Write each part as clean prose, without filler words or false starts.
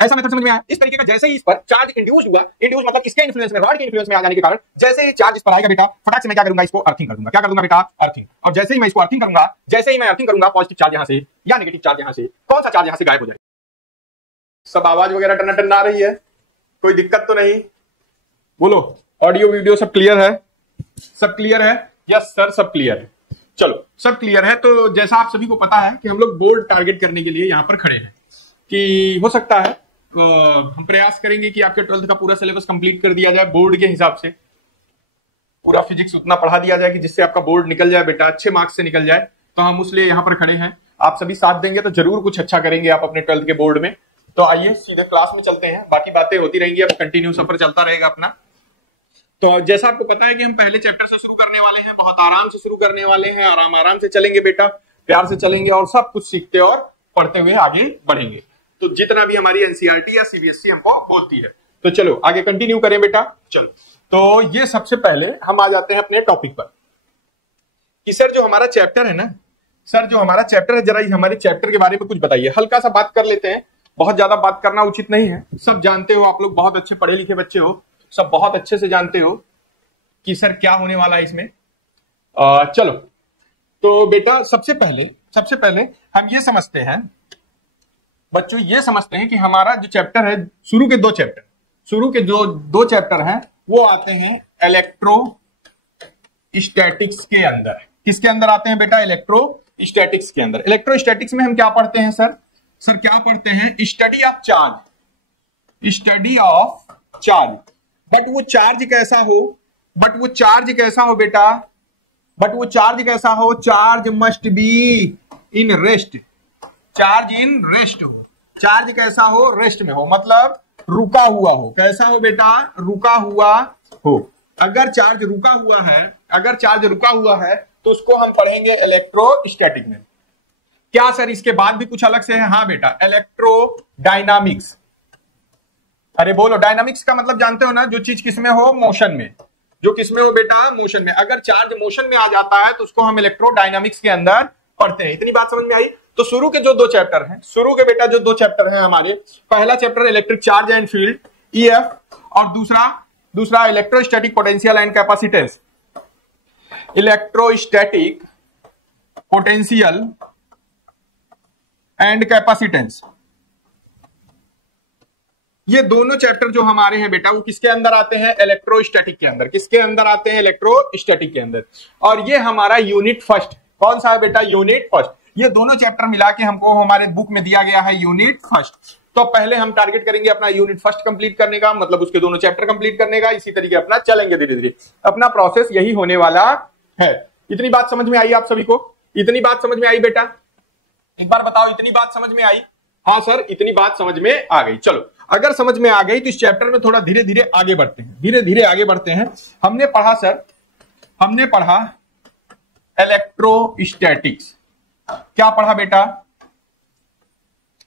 ऐसा मेथड समझ में आया? इस तरीके का जैसे ही इस पर चार्ज इंड्यूस हुआ, इंड्यूस मतलब इसके इन्फ्लुएंस में, रॉड के इन्फ्लुएंस में आ जाने के कारण जैसे ही चार्ज इस पर आएगा बेटा, फटाक से मैं क्या करूंगा, इसको अर्थिंग कर दूंगा। क्या कर दूंगा बेटा? अर्थिंग। और जैसे ही मैं इसको अर्थिंग करूंगा, जैसे ही मैं अर्थिंग करूंगा, पॉजिटिव चार्ज यहां से या नेगेटिव चार्ज यहां से, कौन सा चार्ज यहां से गायब हो जाएगा। सब आवाज वगैरह टन्ना टन्ना आ रही है, कोई दिक्कत तो नहीं? बोलो, ऑडियो वीडियो सब क्लियर है? सब क्लियर है? यस सर, सब क्लियर है। चलो, सब क्लियर है। तो जैसा आप सभी को पता है कि हम लोग बोर्ड टारगेट करने के लिए यहां पर खड़े हैं, कि हो सकता है हम प्रयास करेंगे कि आपके 12th का पूरा सिलेबस कंप्लीट कर दिया जाए बोर्ड के हिसाब से, पूरा फिजिक्स उतना पढ़ा दिया जाए कि जिससे आपका बोर्ड निकल जाए बेटा, अच्छे मार्क्स से निकल जाए। तो हम उसलिए यहां पर खड़े हैं। आप सभी साथ देंगे तो जरूर कुछ अच्छा करेंगे आप अपने 12th के बोर्ड में। तो आइए सीधे क्लास में चलते हैं, बाकी बातें होती रहेंगी, अब कंटिन्यू सफर चलता रहेगा अपना। तो जैसा आपको पता है कि हम पहले चैप्टर से शुरू करने वाले हैं, बहुत आराम से शुरू करने वाले हैं, आराम से चलेंगे बेटा, प्यार से चलेंगे और सब कुछ सीखते और पढ़ते हुए आगे बढ़ेंगे। तो जितना भी हमारी एनसीईआरटी या सीबीएसई हमको बोलती है, तो चलो आगे कंटिन्यू करें बेटा। चलो, तो ये सबसे पहले हम आ जाते हैं अपने टॉपिक पर कि सर जो हमारा चैप्टर है ना, सर जो हमारा चैप्टर है, जरा हमारे चैप्टर के बारे में कुछ बताइए। हल्का सा बात कर लेते हैं, बहुत ज्यादा बात करना उचित नहीं है। सब जानते हो, आप लोग बहुत अच्छे पढ़े लिखे बच्चे हो, सब बहुत अच्छे से जानते हो कि सर क्या होने वाला है इसमें। चलो, तो बेटा सबसे पहले हम ये समझते हैं बच्चों, ये समझते हैं कि हमारा जो चैप्टर है, शुरू के जो दो चैप्टर हैं वो आते हैं इलेक्ट्रोस्टैटिक्स के अंदर। किसके अंदर आते हैं बेटा? इलेक्ट्रोस्टैटिक्स के अंदर। इलेक्ट्रोस्टैटिक्स में हम क्या पढ़ते हैं सर? सर क्या पढ़ते हैं? Study of charge. बट वो चार्ज कैसा हो बेटा? Charge must be in rest. Charge कैसा हो? रेस्ट में हो, मतलब रुका हुआ हो। कैसा हो बेटा? रुका हुआ हो। अगर चार्ज रुका हुआ है तो उसको हम पढ़ेंगे इलेक्ट्रोस्टैटिक में। क्या सर इसके बाद भी कुछ अलग से है? हाँ बेटा, इलेक्ट्रोडायनामिक्स। अरे बोलो, डायनामिक्स का मतलब जानते हो ना, जो चीज किसमें हो? मोशन में। जो किसमें हो बेटा? मोशन में। अगर चार्ज मोशन में आ जाता है तो उसको हम इलेक्ट्रोडायनामिक्स के अंदर पढ़ते हैं। इतनी बात समझ में आई? तो शुरू के जो दो चैप्टर हैं हमारे, पहला chapter electric charge and field EF, और दूसरा electrostatic potential and capacitance. Electrostatic potential and capacitance, ये दोनों चैप्टर जो हमारे हैं बेटा, वो किसके अंदर आते हैं? इलेक्ट्रोस्टैटिक के अंदर। किसके अंदर आते हैं? इलेक्ट्रोस्टैटिक के अंदर। और ये हमारा यूनिट फर्स्ट। कौन सा है बेटा? Unit first. ये दोनों चैप्टर मिला के हमको हमारे बुक में दिया गया है यूनिट फर्स्ट। तो पहले हम टारगेट करेंगे अपना यूनिट फर्स्ट कंप्लीट करने का, मतलब उसके दोनों चैप्टर कंप्लीट करने का। इसी तरीके अपना चलेंगे धीरे धीरे, अपना प्रोसेस यही होने वाला है। इतनी बात समझ में आई आप सभी को? इतनी बात समझ में आई बेटा? एक बार बताओ, इतनी बात समझ में आई? हाँ सर, इतनी बात समझ में आ गई। चलो, अगर समझ में आ गई तो इस चैप्टर में थोड़ा धीरे धीरे आगे बढ़ते हैं। हमने पढ़ा इलेक्ट्रोस्टैटिक्स। क्या पढ़ा बेटा?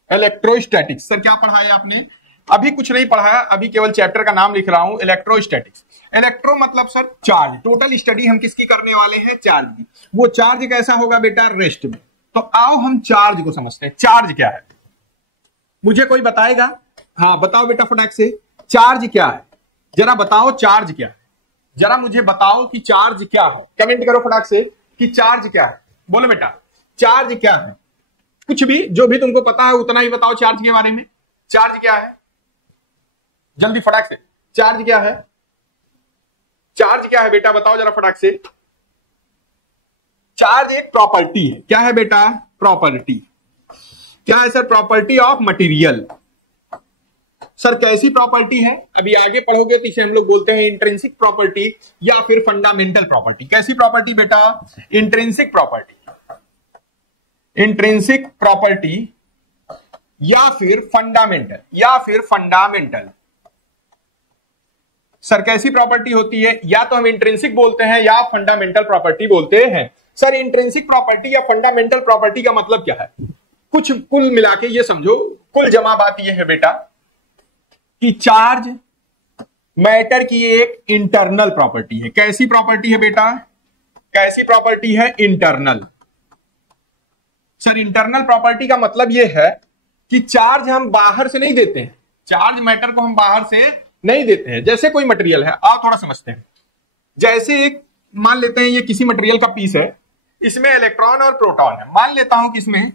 इलेक्ट्रोस्टैटिक्स। सर क्या पढ़ा है आपने? अभी कुछ नहीं पढ़ा है, अभी केवल चैप्टर का नाम लिख रहा हूं, इलेक्ट्रोस्टैटिक्स। इलेक्ट्रो मतलब सर चार्ज। टोटल स्टडी हम किसकी करने वाले हैं? चार्ज की। वो चार्ज कैसा होगा बेटा? रेस्ट में। तो आओ हम चार्ज को समझते हैं। चार्ज क्या है? मुझे कोई बताएगा? हाँ बताओ बेटा फटाक से, चार्ज क्या है? जरा बताओ चार्ज क्या है, जरा मुझे बताओ कि चार्ज क्या है। कमेंट करो फटाक से कि चार्ज क्या है। बोलो बेटा, चार्ज क्या है? कुछ भी, जो भी तुमको पता है उतना ही बताओ चार्ज के बारे में। चार्ज क्या है? जल्दी फटाक से, चार्ज क्या है? चार्ज क्या है बेटा? बताओ जरा फटाक से। चार्ज एक प्रॉपर्टी है। क्या है बेटा? प्रॉपर्टी। क्या है sir? Property of material. Sir कैसी प्रॉपर्टी है? अभी आगे पढ़ोगे तो इसे हम लोग बोलते हैं इंट्रिंसिक प्रॉपर्टी या फिर फंडामेंटल प्रॉपर्टी। कैसी प्रॉपर्टी बेटा? Intrinsic property. इंट्रिंसिक प्रॉपर्टी या फिर फंडामेंटल। सर कैसी प्रॉपर्टी होती है? या तो हम इंट्रिंसिक बोलते हैं या फंडामेंटल प्रॉपर्टी बोलते हैं। सर इंट्रिंसिक प्रॉपर्टी या फंडामेंटल प्रॉपर्टी का मतलब क्या है? कुछ कुल मिला के ये समझो, कुल जमा बात ये है बेटा कि चार्ज मैटर की एक इंटरनल प्रॉपर्टी है। कैसी प्रॉपर्टी है बेटा? कैसी प्रॉपर्टी है? इंटरनल। सर इंटरनल प्रॉपर्टी का मतलब यह है कि चार्ज हम बाहर से नहीं देते हैं, चार्ज मैटर को हम बाहर से नहीं देते हैं। जैसे कोई मटेरियल है, आप थोड़ा समझते हैं। जैसे एक मान लेते हैं ये किसी मटेरियल का पीस है, इसमें इलेक्ट्रॉन और प्रोटॉन है। मान लेता हूं कि इसमें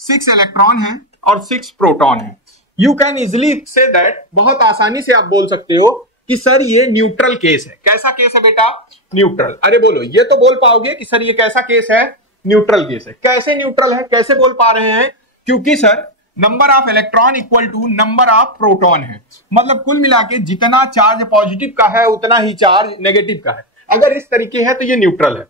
6 इलेक्ट्रॉन है और 6 प्रोटॉन है। You can easily say that, बहुत आसानी से आप बोल सकते हो कि सर ये न्यूट्रल केस है। कैसा केस है बेटा? न्यूट्रल। अरे बोलो, ये तो बोल पाओगे कि सर ये कैसा केस है? न्यूट्रल केस है। कैसे न्यूट्रल है? कैसे बोल पा रहे हैं? क्योंकि sir number of electron equal to number of proton है। मतलब कुल मिला के जितना चार्ज पॉजिटिव का है उतना ही चार्ज नेगेटिव का है। अगर इस तरीके है तो ये न्यूट्रल है।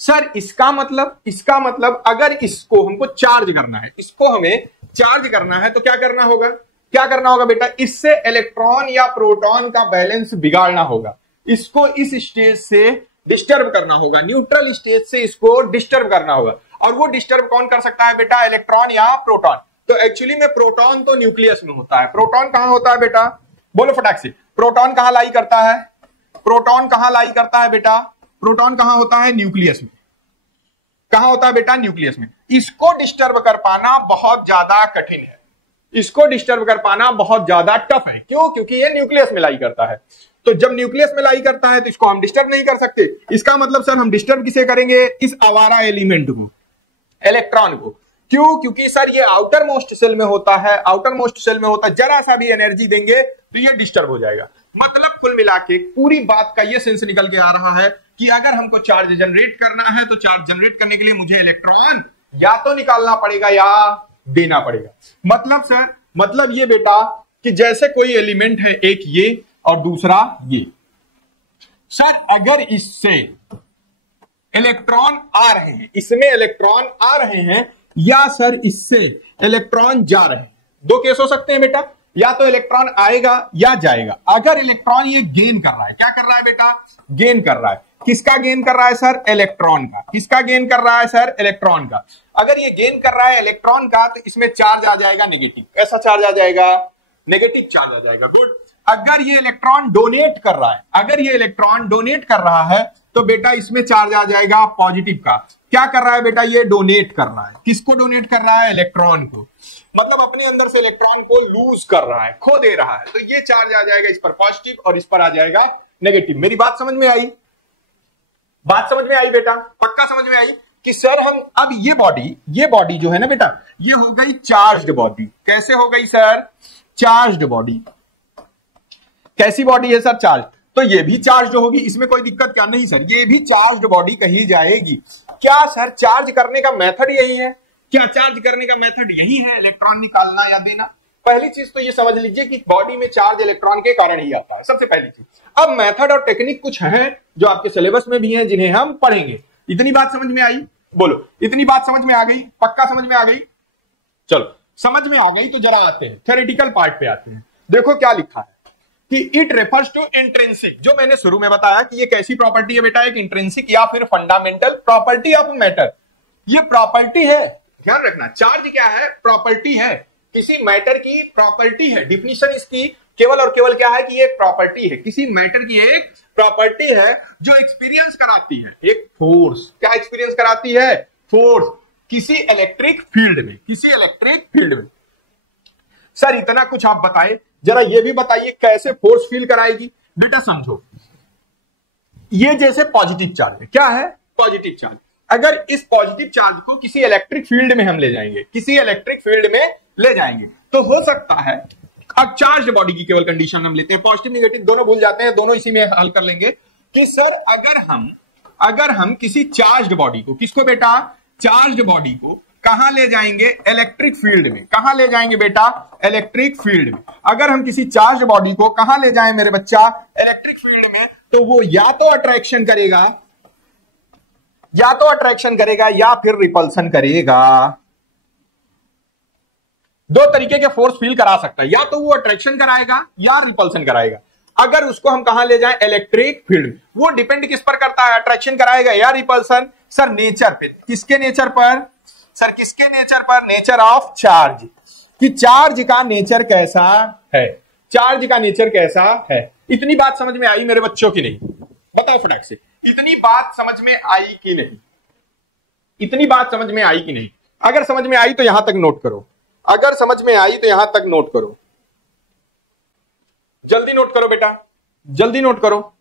सर इसका मतलब अगर इसको हमको चार्ज करना है, इसको हमें चार्ज करना है तो क्या करना होगा? क्या करना होगा बेटा? इससे इलेक्ट्रॉन या प्रोटॉन का बैलेंस बिगाड़ना होगा। इसको इस स्टेज से डिस्टर्ब करना होगा, न्यूट्रल स्टेज से इसको डिस्टर्ब करना होगा। और वो डिस्टर्ब कौन कर सकता है बेटा? इलेक्ट्रॉन या प्रोटॉन। तो एक्चुअली में प्रोटॉन तो न्यूक्लियस में होता है। प्रोटॉन कहां होता है बेटा? बोलो फटाक से। प्रोटॉन कहां लाई करता है? प्रोटॉन कहां लाई करता है बेटा? प्रोटॉन कहां होता है? न्यूक्लियस में। कहां होता है बेटा? न्यूक्लियस में। इसको डिस्टर्ब कर पाना बहुत ज्यादा कठिन है, इसको डिस्टर्ब कर पाना बहुत ज्यादा टफ है। क्यों? क्योंकि ये न्यूक्लियस में लाई करता है। तो जब न्यूक्लियस में लाई करता है तो इसको हम डिस्टर्ब नहीं कर सकते। इसका मतलब सर हम डिस्टर्ब किसे करेंगे? इस आवारा एलिमेंट को, इलेक्ट्रॉन को। क्यों? क्योंकि सर ये आउटर मोस्ट सेल में होता है, आउटर मोस्ट सेल में होता है। जरा सा भी एनर्जी देंगे तो ये डिस्टर्ब हो जाएगा। मतलब कुल मिला के पूरी बात का ये सेंस निकल के आ रहा है कि अगर हमको चार्ज जनरेट करना है तो चार्ज जनरेट करने के लिए मुझे इलेक्ट्रॉन या तो निकालना पड़ेगा या देना पड़ेगा। मतलब सर, मतलब ये बेटा कि जैसे कोई एलिमेंट है, एक ये और दूसरा ये। सर अगर इससे इलेक्ट्रॉन आ रहे हैं, इसमें इलेक्ट्रॉन आ रहे हैं, या सर इससे इलेक्ट्रॉन जा रहे हैं, दो केस हो सकते हैं बेटा। या तो इलेक्ट्रॉन आएगा या जाएगा। अगर इलेक्ट्रॉन ये गेन कर रहा है, क्या कर रहा है बेटा? गेन कर रहा है। किसका गेन कर रहा है सर? इलेक्ट्रॉन का। किसका गेन कर रहा है सर? इलेक्ट्रॉन का। अगर ये गेन कर रहा है इलेक्ट्रॉन का तो इसमें चार्ज आ जाएगा नेगेटिव। कैसा चार्ज आ जाएगा? नेगेटिव चार्ज आ जाएगा। गुड। अगर ये इलेक्ट्रॉन डोनेट कर रहा है, अगर ये इलेक्ट्रॉन डोनेट कर रहा है तो बेटा इसमें चार्ज आ जाएगा पॉजिटिव का। क्या कर रहा है बेटा? ये डोनेट कर रहा है। किसको डोनेट कर रहा है? इलेक्ट्रॉन को। मतलब अपने अंदर से इलेक्ट्रॉन को लूज कर रहा है, खो दे रहा है। तो ये चार्ज आ जाएगा इस पर पॉजिटिव और इस पर आ जाएगा नेगेटिव। मेरी बात समझ में आई? बात समझ में आई बेटा? पक्का समझ में आई कि सर हम अब ये बॉडी जो है ना बेटा, ये हो गई चार्ज्ड बॉडी। कैसे हो गई सर? Charged body. कैसी बॉडी है सर? चार्ज। तो ये भी चार्ज होगी, इसमें कोई दिक्कत क्या? नहीं सर, ये भी चार्ज्ड बॉडी कही जाएगी। क्या सर चार्ज करने का मेथड यही है? क्या चार्ज करने का मेथड यही है, इलेक्ट्रॉन निकालना या देना? पहली चीज तो ये समझ लीजिए कि बॉडी में चार्ज इलेक्ट्रॉन के कारण ही आता है, सबसे पहली चीज। अब मेथड और टेक्निक कुछ है जो आपके सिलेबस में भी है, जिन्हें हम पढ़ेंगे। इतनी बात समझ में आई? बोलो, इतनी बात समझ में आ गई? पक्का समझ में आ गई? चलो, समझ में आ गई तो जरा आते हैं थ्योरेटिकल पार्ट पे आते हैं। देखो क्या लिखा है कि इट रेफर्स टू इंट्रिंसिक। जो मैंने शुरू में बताया कि ये कैसी प्रॉपर्टी है बेटा? एक इंट्रिंसिक या फिर फंडामेंटल प्रॉपर्टी ऑफ मैटर। ये प्रॉपर्टी है, ध्यान रखना। चार्ज क्या है? प्रॉपर्टी है, किसी मैटर की प्रॉपर्टी है। डिफिनीशन इसकी केवल और केवल क्या है कि ये प्रॉपर्टी है, किसी मैटर की एक प्रॉपर्टी है जो एक्सपीरियंस कराती है एक फोर्स। क्या एक्सपीरियंस कराती है? फोर्स, किसी इलेक्ट्रिक फील्ड में, किसी इलेक्ट्रिक फील्ड में। सर इतना कुछ आप बताए, जरा ये भी बताइए कैसे फोर्स फील कराएगी? बेटा समझो, ये जैसे पॉजिटिव चार्ज है। क्या है? Positive charge. अगर इस पॉजिटिव चार्ज को किसी इलेक्ट्रिक फील्ड में हम ले जाएंगे, किसी इलेक्ट्रिक फील्ड में ले जाएंगे, तो हो सकता है, अब चार्ज बॉडी की केवल कंडीशन हम लेते हैं, पॉजिटिव नेगेटिव दोनों भूल जाते हैं, दोनों इसी में हल कर लेंगे कि सर अगर हम किसी चार्ज बॉडी को, किसको बेटा? चार्ज बॉडी को कहां ले जाएंगे? इलेक्ट्रिक फील्ड में। कहां ले जाएंगे बेटा? इलेक्ट्रिक फील्ड में। अगर हम किसी चार्ज बॉडी को कहां ले जाएं मेरे बच्चा? इलेक्ट्रिक फील्ड में, तो वो या तो अट्रैक्शन करेगा, या फिर रिपल्सन करेगा। दो तरीके के फोर्स फील करा सकता है, या तो वो अट्रैक्शन कराएगा या रिपल्सन कराएगा। अगर उसको हम कहां ले जाएं? इलेक्ट्रिक फील्ड में। वो डिपेंड किस पर करता है? अट्रैक्शन कराएगा या रिपल्सन? सर नेचर पे। किसके नेचर पर? सर किसके नेचर पर? नेचर ऑफ चार्ज, कि चार्ज का नेचर कैसा है, चार्ज का नेचर कैसा है। इतनी बात समझ में आई मेरे बच्चों की नहीं? बताओ फटाक से, इतनी बात समझ में आई कि नहीं? इतनी बात समझ में आई कि नहीं? अगर समझ में आई तो यहां तक नोट करो, अगर समझ में आई तो यहां तक नोट करो। जल्दी नोट करो बेटा, जल्दी नोट करो।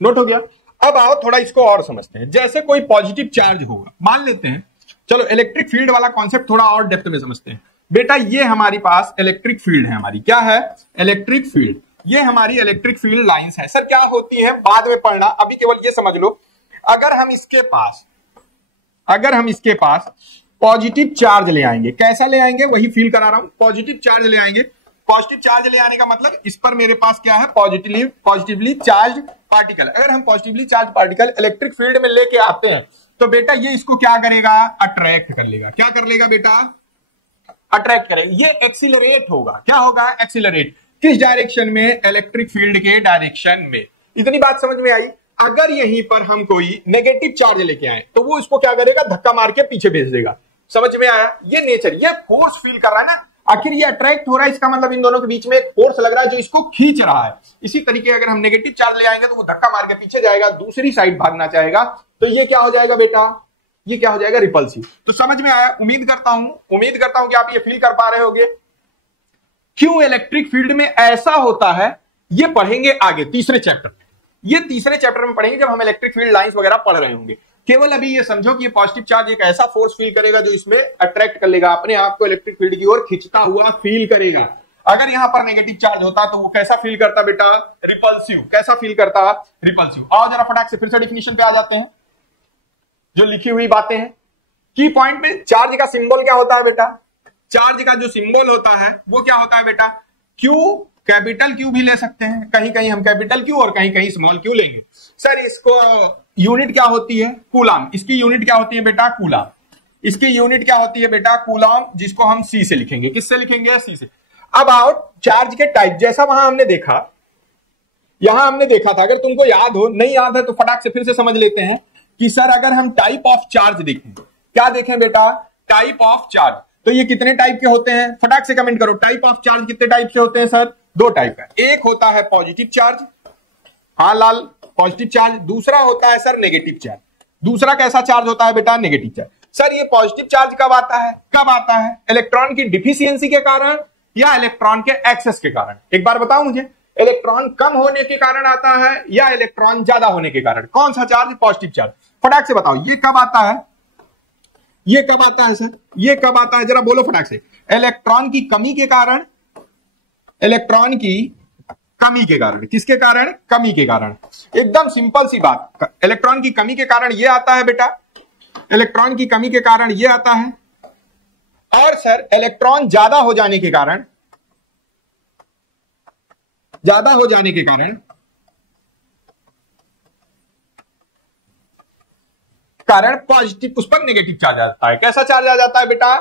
नोट हो गया? अब आओ थोड़ा इसको और समझते हैं। जैसे कोई पॉजिटिव चार्ज होगा, मान लेते हैं, चलो इलेक्ट्रिक फील्ड वाला कॉन्सेप्ट थोड़ा और डेप्थ में समझते हैं। बेटा ये हमारी पास इलेक्ट्रिक फील्ड है, हमारी क्या है? Electric field. ये हमारी इलेक्ट्रिक फील्ड लाइंस है। सर क्या होती है बाद में पढ़ना, अभी केवल ये समझ लो। अगर हम इसके पास पॉजिटिव चार्ज ले आएंगे, कैसा ले आएंगे वही फील करा रहा हूं, पॉजिटिव चार्ज ले आएंगे। पॉजिटिव चार्ज ले आने का मतलब इस पर मेरे पास क्या है? Positively charge particle. अगर हम positively charge particle electric field में लेके आते हैं तो बेटा ये इसको क्या करेगा? अट्रैक्ट कर लेगा। क्या कर लेगा बेटा? अट्रैक्ट करेगा। ये एक्सीलरेट होगा। क्या होगा? एक्सीलरेट। किस डायरेक्शन में? इलेक्ट्रिक फील्ड के डायरेक्शन में। इतनी बात समझ में आई? अगर यहीं पर हम कोई नेगेटिव चार्ज लेके आए तो वो इसको क्या करेगा? धक्का मार के पीछे भेज देगा। समझ में आया? ये नेचर, ये फोर्स फील कर रहा है ना, आखिर ये अट्रैक्ट हो रहा है, इसका मतलब इन दोनों के बीच में एक फोर्स लग रहा है जो इसको खींच रहा है। इसी तरीके अगर हम नेगेटिव चार्ज ले आएंगे तो वो धक्का मार के पीछे जाएगा, दूसरी साइड भागना चाहेगा, तो ये क्या हो जाएगा बेटा? ये क्या हो जाएगा? रिपल्सिव। तो समझ में आया? उम्मीद करता हूं कि आप ये फील कर पा रहे होंगे। क्यों इलेक्ट्रिक फील्ड में ऐसा होता है ये पढ़ेंगे आगे तीसरे चैप्टर में। ये तीसरे चैप्टर में पढ़ेंगे जब हम इलेक्ट्रिक फील्ड लाइंस वगैरह पढ़ रहे होंगे। केवल अभी ये समझो कि ये पॉजिटिव चार्ज एक ऐसा फोर्स फील करेगा जो इसमें अट्रैक्ट कर लेगा, अपने आप को इलेक्ट्रिक फील्ड की ओर खींचता हुआ फील करेगा। अगर यहां पर नेगेटिव चार्ज होता तो वो कैसा फील करता बेटा? रिपल्सिव। कैसा फील करता? रिपल्सिव। आओ जरा फटाक से फिर से डिफिनेशन पे आ जाते हैं, जो लिखी हुई बातें हैं। की पॉइंट में चार्ज का सिंबल क्या होता है बेटा? चार्ज का जो सिंबल होता है वो क्या होता है बेटा? क्यू, कैपिटल क्यू भी ले सकते हैं, कहीं कहीं हम कैपिटल क्यू और कहीं कहीं स्मॉल क्यू लेंगे। सर इसको यूनिट क्या होती है? कूलाम। इसकी यूनिट क्या होती है बेटा? कूलाम। इसकी यूनिट क्या होती है बेटा? कूलाम, जिसको हम सी से लिखेंगे। किससे लिखेंगे? सी से। अब आओ चार्ज के टाइप, जैसा वहां हमने देखा, यहां हमने देखा था, अगर तुमको याद हो, नहीं याद है तो फटाक से फिर से समझ लेते हैं कि सर अगर हम टाइप ऑफ चार्ज देखें, क्या देखें बेटा? Type of charge. तो ये कितने टाइप के होते हैं? फटाक से कमेंट करो। टाइप ऑफ चार्ज कितने टाइप से होते हैं सर? दो टाइप का। एक होता है पॉजिटिव चार्ज, हाँ लाल, पॉजिटिव चार्ज। दूसरा होता है सर नेगेटिव चार्ज। दूसरा कैसा चार्ज होता है बेटा? Negative charge. सर ये पॉजिटिव चार्ज कब आता है? कब आता है? इलेक्ट्रॉन की डिफिशियंसी के कारण या इलेक्ट्रॉन के एक्सेस के कारण? एक बार बताओ मुझे, इलेक्ट्रॉन कम होने के कारण आता है या इलेक्ट्रॉन ज्यादा होने के कारण? कौन सा चार्ज? Positive charge. फटाक से बताओ ये कब आता है? ये कब आता है सर? ये कब आता है जरा बोलो फटाक से। इलेक्ट्रॉन की कमी के कारण। इलेक्ट्रॉन की कमी के कारण। किसके कारण? कमी के कारण। एकदम सिंपल सी बात। इलेक्ट्रॉन की कमी के कारण ये आता है बेटा, इलेक्ट्रॉन की कमी के कारण ये आता है। और सर इलेक्ट्रॉन ज्यादा हो जाने के कारण, ज्यादा हो जाने के कारण पॉजिटिव, उस पर नेगेटिव चार्ज आ जाता है। कैसा चार्ज आ जाता है बेटा?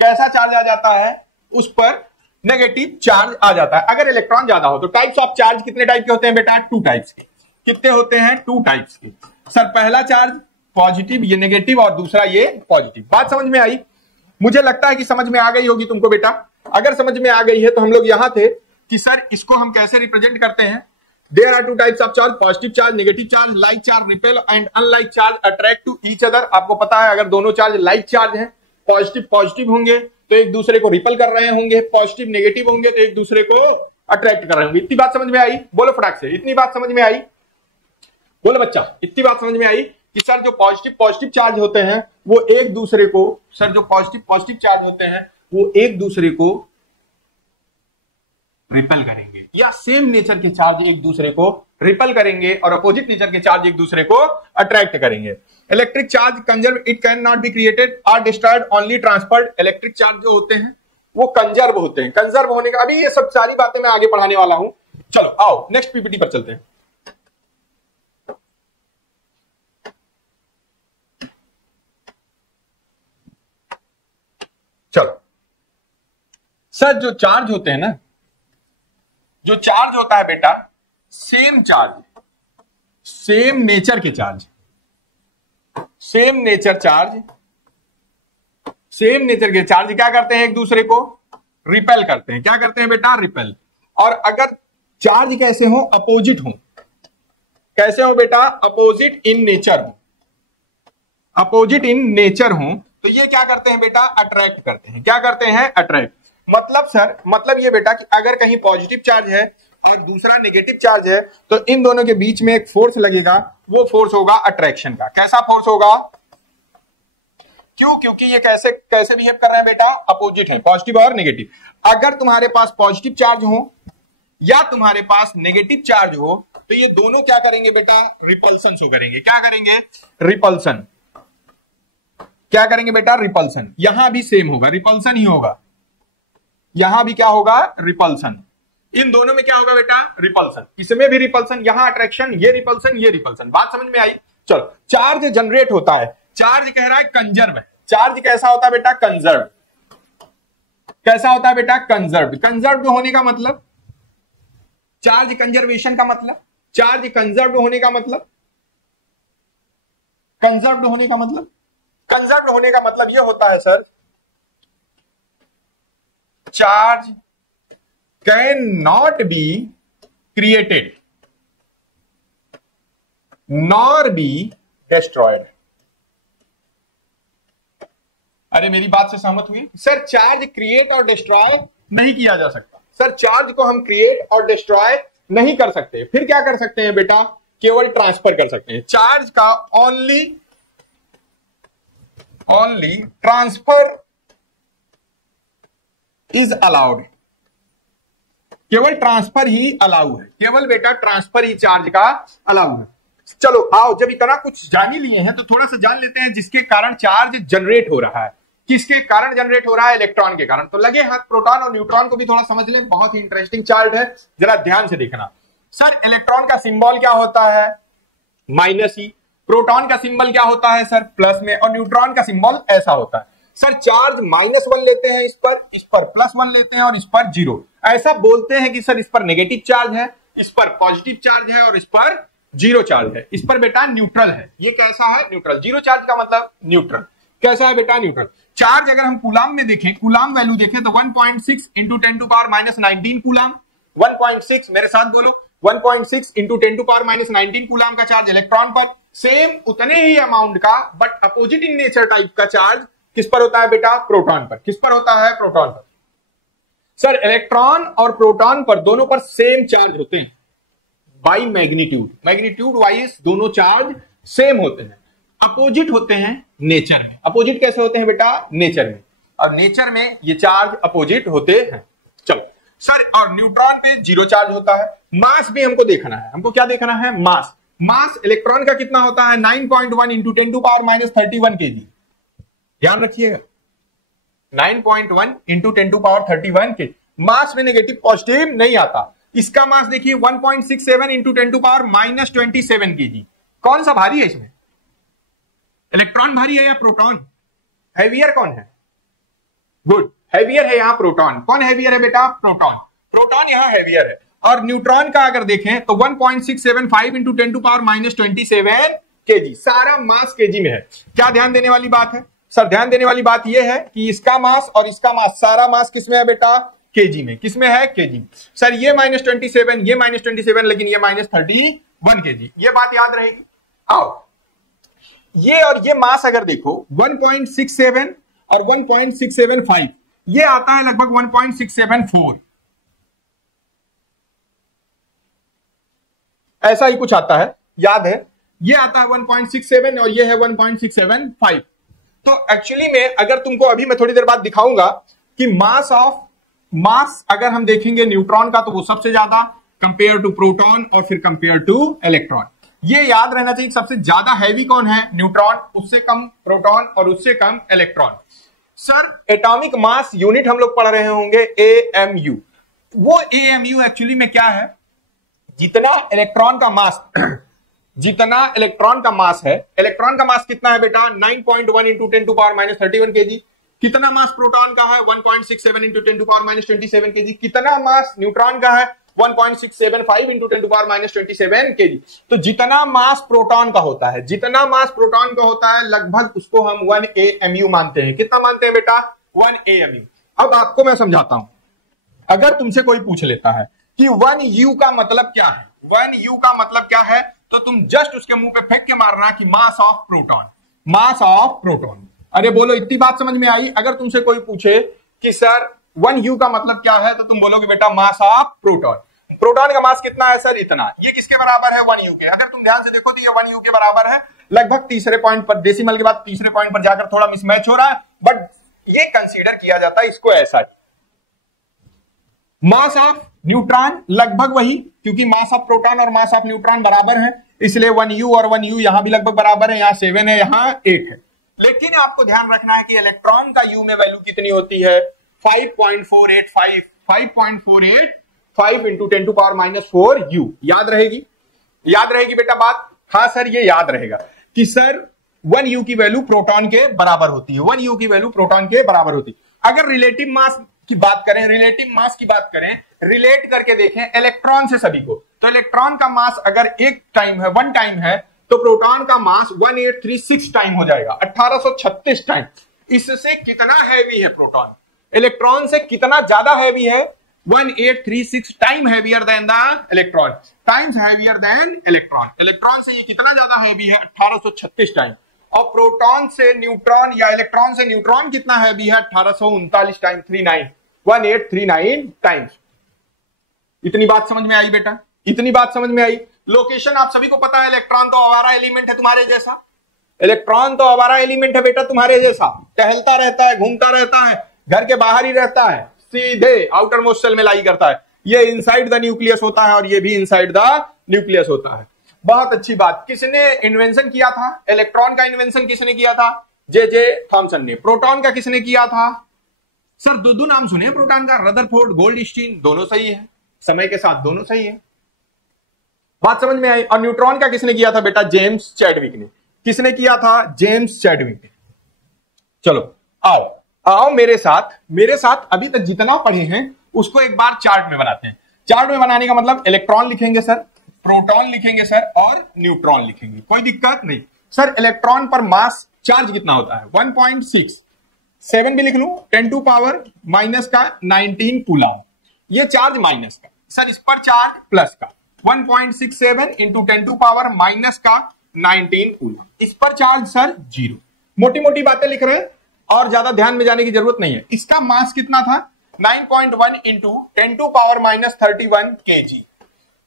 कैसा चार्ज आ जाता है? उस पर नेगेटिव चार्ज आ जाता है अगर इलेक्ट्रॉन ज्यादा हो। तो टाइप्स ऑफ चार्ज कितने टाइप के होते हैं बेटा? टू टाइप्स के। कितने होते हैं? टू टाइप्स के। सर पहला चार्ज पॉजिटिव, ये नेगेटिव, और दूसरा ये पॉजिटिव। बात समझ में आई? मुझे लगता है कि समझ में आ गई होगी तुमको बेटा। अगर समझ में आ गई है तो हम लोग यहां थे कि सर इसको हम कैसे रिप्रेजेंट करते हैं। There are two types of charge, positive charge, negative charge, like charge repel and unlike charge attract to each other. आपको पता है अगर दोनों चार्ज लाइक चार्ज है, पॉजिटिव होंगे तो एक दूसरे को रिपल कर रहे होंगे, पॉजिटिव नेगेटिव होंगे तो एक दूसरे को अट्रैक्ट कर रहे होंगे। इतनी बात समझ में आई? बोलो फटाक से, इतनी बात समझ में आई? बोलो बच्चा, इतनी बात समझ में आई कि सर जो पॉजिटिव चार्ज होते हैं वो एक दूसरे को, सर जो पॉजिटिव चार्ज होते हैं वो एक दूसरे को रिपेल करेंगे, या सेम नेचर के चार्ज एक दूसरे को रिपेल करेंगे और अपोजिट नेचर के चार्ज एक दूसरे को अट्रैक्ट करेंगे। Electric charge conserve, it can not be created और destroyed, only transferred. Electric charge जो होते हैं वो कंजर्व होते हैं। कंजर्व होने का अभी ये सब सारी बातें मैं आगे पढ़ाने वाला हूं। चलो आओ नेक्स्ट पीपीटी पर चलते हैं। चलो सर जो चार्ज होते हैं ना, जो चार्ज होता है बेटा, सेम चार्ज, सेम नेचर के चार्ज, सेम नेचर के चार्ज क्या करते हैं? एक दूसरे को रिपेल करते हैं। क्या करते हैं बेटा? रिपेल। और अगर चार्ज कैसे हो? अपोजिट हो। कैसे हो बेटा? अपोजिट इन नेचर हो। अपोजिट इन नेचर हो तो ये क्या करते हैं बेटा? अट्रैक्ट करते हैं। क्या करते हैं? अट्रैक्ट। मतलब सर, मतलब ये बेटा कि अगर कहीं पॉजिटिव चार्ज है और दूसरा नेगेटिव चार्ज है, तो इन दोनों के बीच में एक फोर्स लगेगा, वो फोर्स होगा अट्रैक्शन का। कैसा फोर्स होगा? क्यों? क्योंकि ये कैसे कैसे बिहेव कर रहे हैं बेटा? अपोजिट है, पॉजिटिव और नेगेटिव। अगर तुम्हारे पास पॉजिटिव चार्ज हो या तुम्हारे पास नेगेटिव चार्ज हो तो ये दोनों क्या करेंगे बेटा? रिपल्सन शो करेंगे। क्या करेंगे? रिपल्सन। क्या करेंगे बेटा? रिपल्सन। यहां भी सेम होगा, रिपल्सन ही होगा। यहां भी क्या होगा? रिपल्सन। इन दोनों में क्या होगा बेटा? रिपल्सन। इसमें भी रिपल्सन, यहां अट्रैक्शन, ये रिपल्सन, ये रिपल्सन। बात समझ में आई? चलो, चार्ज जनरेट होता है, चार्ज कह रहा है कंजर्व है। चार्ज कैसा होता है बेटा? कंजर्व। कैसा होता है बेटा? कंजर्व। कंजर्व होने का मतलब, चार्ज कंजर्वेशन का मतलब, चार्ज कंजर्व होने का मतलब, कंजर्व होने का मतलब, कंजर्व होने का मतलब यह होता है sir, charge can not be created nor be destroyed. अरे मेरी बात से सहमत हुई? सर चार्ज क्रिएट और डिस्ट्रॉय नहीं किया जा सकता। सर चार्ज को हम क्रिएट और डिस्ट्रॉय नहीं कर सकते। फिर क्या कर सकते हैं बेटा? केवल ट्रांसफर कर सकते हैं। चार्ज का ओनली ट्रांसफर इज अलाउड। केवल ट्रांसफर ही अलाउ है, केवल बेटा ट्रांसफर ही चार्ज का अलाउ है। चलो आओ, जब इतना कुछ जान ही लिए हैं तो थोड़ा सा जान लेते हैं जिसके कारण चार्ज जनरेट हो रहा है। किसके कारण जनरेट हो रहा है? इलेक्ट्रॉन के कारण। तो लगे हाथ प्रोटॉन और न्यूट्रॉन को भी थोड़ा समझ लें, बहुत ही इंटरेस्टिंग चार्ट है, जरा ध्यान से देखना। सर इलेक्ट्रॉन का सिंबल क्या होता है? -E। प्रोटॉन का सिंबल क्या होता है सर? प्लस में। और न्यूट्रॉन का सिंबल ऐसा होता है सर, चार्ज -1 लेते हैं, इस पर +1 लेते हैं और इस पर 0। ऐसा बोलते हैं कि सर इस पर नेगेटिव चार्ज है, इस पर पॉजिटिव चार्ज है और इस पर 0 चार्ज है। इस पर बेटा न्यूट्रल है। ये कैसा है? न्यूट्रल। 0 चार्ज का मतलब न्यूट्रल। कैसा है बेटा? न्यूट्रल। चार्ज अगर हम कूलाम में देखें, कूलाम वैल्यू देखें तो 1.6 इंटू 10⁻⁻19 कूलाम। 1.6, मेरे साथ बोलो, 1.6 इंटू 10⁻⁻19 कूलाम का चार्ज इलेक्ट्रॉन पर। सेम उतने ही अमाउंट का but opposite in nature type का चार्ज किस पर होता है बेटा? प्रोटॉन पर। किस पर होता है? प्रोटॉन पर। सर इलेक्ट्रॉन और प्रोटॉन पर दोनों पर सेम चार्ज होते हैं बाई मैग्नीट्यूड। मैग्नीट्यूड वाइज दोनों चार्ज सेम होते हैं, अपोजिट होते हैं नेचर में। अपोजिट कैसे होते हैं बेटा? नेचर में। और नेचर में ये चार्ज अपोजिट होते हैं। चलो सर, और न्यूट्रॉन पे 0 चार्ज होता है। मास भी हमको देखना है। हमको क्या देखना है? मास। मास इलेक्ट्रॉन का कितना होता है? 9.1 इंटू 10⁻31 केजी। ध्यान रखिएगा, 9.1 इंटू 10⁻31 के। मास में नेगेटिव पॉजिटिव नहीं आता। इसका मास देखिए 1.67 इंटू 10⁻27 केजी। कौन सा भारी है इसमें? इलेक्ट्रॉन भारी है या प्रोटॉन? हैवियर कौन है? गुड, हैवियर है यहाँ प्रोटॉन। कौन हैवियर है बेटा? प्रोटॉन। प्रोटॉन यहाँ हैवियर है। और न्यूट्रॉन का अगर देखें तो 1.675 इंटू 10⁻27 केजी। सारा मास केजी में है। क्या ध्यान देने वाली बात है सर? ध्यान देने वाली बात यह है कि इसका मास और इसका मास, सारा मास किसमें है बेटा? केजी में। किसमें है? केजी में। सर ये -27, ये -27, लेकिन ये -31 केजी। ये बात याद रहेगी। आओ, ये और ये मास अगर देखो 1.67 और 1.675, ये आता है लगभग 1.674, ऐसा ही कुछ आता है, याद है? ये आता है 1.67 और ये है 1.675। तो एक्चुअली में अगर तुमको अभी मैं थोड़ी देर बाद दिखाऊंगा कि मास अगर हम देखेंगे न्यूट्रॉन का तो वो सबसे ज्यादा कंपेयर टू प्रोटॉन और फिर कंपेयर टू इलेक्ट्रॉन। ये याद रहना चाहिए, सबसे ज्यादा हैवी कौन है? न्यूट्रॉन, उससे कम प्रोटॉन और उससे कम electron. Sir atomic mass unit हम लोग पढ़ रहे होंगे AMU। वो AMU एक्चुअली में क्या है? जितना इलेक्ट्रॉन का मास जितना इलेक्ट्रॉन का मास है, इलेक्ट्रॉन का मास कितना है बेटा? 9.1 इंटू 10⁻31 केजी। कितना मास प्रोटॉन का है? 1.67 इंटू 10⁻27 केजी। कितना मास न्यूट्रॉन का है? 1.675 इंटू 10⁻27 केजी। तो जितना मास प्रोटॉन का होता है, जितना मास प्रोटॉन का होता है, लगभग उसको हम 1 AMU मानते हैं। कितना मानते हैं बेटा? 1 AMU। अब आपको मैं समझाता हूं। अगर तुमसे कोई पूछ लेता है कि 1U का मतलब क्या है, 1U का मतलब क्या है, तो तुम जस्ट उसके मुंह पे फेंक के मारना कि mass of proton, mass of proton. अरे बोलो, इतनी बात समझ में आई? अगर तुमसे कोई पूछे कि सर 1U का मतलब क्या है, तो तुम बोलोगे बेटा मास ऑफ प्रोटॉन। प्रोटॉन का मास कितना है सर? इतना। ये किसके बराबर है? 1 U के। अगर तुम ध्यान से देखो तो ये 1 U के बराबर है। लगभग तीसरे पॉइंट पर, डेसिमल के बाद तीसरे पॉइंट पर जाकर थोड़ा मिसमैच हो रहा है, बट ये कंसीडर किया जाता है इसको ऐसा ही। मास ऑफ न्यूट्रॉन लगभग वही, क्योंकि मास ऑफ प्रोटॉन और मास ऑफ न्यूट्रॉन बराबर है, इसलिए 1 U और 1 U यहां भी लगभग बराबर है। यहां 7 है, यहां 8 है। लेकिन आपको ध्यान रखना है कि इलेक्ट्रॉन का U में वैल्यू कितनी होती है? 5.485 5.485 इंटू 10⁻⁴ U। याद रहेगी? याद रहेगी बेटा बात? हाँ सर, ये याद रहेगा कि सर 1 U की वैल्यू प्रोटॉन के बराबर होती है। 1 U की वैल्यू प्रोटॉन के बराबर होती है। अगर रिलेटिव मास की बात करें, रिलेटिव मास की बात करें, रिलेट करके देखें इलेक्ट्रॉन से सभी को, तो इलेक्ट्रॉन का मास अगर एक टाइम है, 1 टाइम है, तो प्रोटॉन का मास 1836 टाइम हो जाएगा, 1836 टाइम। इससे कितना हैवी है प्रोटॉन? इलेक्ट्रॉन से कितना ज्यादा हैवी है? 1836 time heavier than the electron, times heavier than electron. Electron से ये कितना ज्यादा हैवी है? 1836 टाइम। और प्रोटॉन से न्यूट्रॉन या इलेक्ट्रॉन से न्यूट्रॉन कितना हैवी है? 1839 टाइम, 1839 टाइम्स। इतनी बात समझ में आई बेटा? इतनी बात समझ में आई? लोकेशन आप सभी को पता है, इलेक्ट्रॉन तो आवारा एलिमेंट है तुम्हारे जैसा। इलेक्ट्रॉन तो आवारा एलिमेंट है बेटा तुम्हारे जैसा, टहलता रहता है, घूमता रहता है, घर के बाहर ही रहता है, सीधे आउटर मोस्ट सेल में लाई करता है। ये इनसाइड द न्यूक्लियस होता है और ये भी इनसाइड द न्यूक्लियस होता है। बहुत अच्छी बात। किसने इन्वेंशन किया था? इलेक्ट्रॉन का इन्वेंशन किसने किया था? जे थॉमसन ने। प्रोटॉन का किसने किया था? सर दो नाम सुने प्रोटॉन का, रदरफोर्ड, गोल्डस्टीन। दोनों सही है, समय के साथ दोनों सही है। बात समझ में आई? और न्यूट्रॉन का किसने किया था बेटा? जेम्स चैडविक ने। किसने किया था? जेम्स चैडविक ने। चलो आओ आओ मेरे साथ अभी तक जितना पढ़े हैं उसको एक बार चार्ट में बनाते हैं। चार्ट में बनाने का मतलब इलेक्ट्रॉन लिखेंगे सर, प्रोटॉन लिखेंगे सर, और न्यूट्रॉन लिखेंगे। कोई दिक्कत नहीं सर। इलेक्ट्रॉन पर मास चार्ज कितना होता है? 1.6, 7 भी लिख लूं, 10⁻⁻⁻ का 19 कूलम। ये चार्ज माइनस का सर, इस पर चार्ज प्लस का 1.67 इंटू 10⁻⁻ का 19 कूलम। इस पर चार्ज सर 0। मोटी मोटी बातें लिख रहे हैं और ज्यादा ध्यान में जाने की जरूरत नहीं है। इसका मास कितना था? 9.1 इंटू 10⁻31 kg।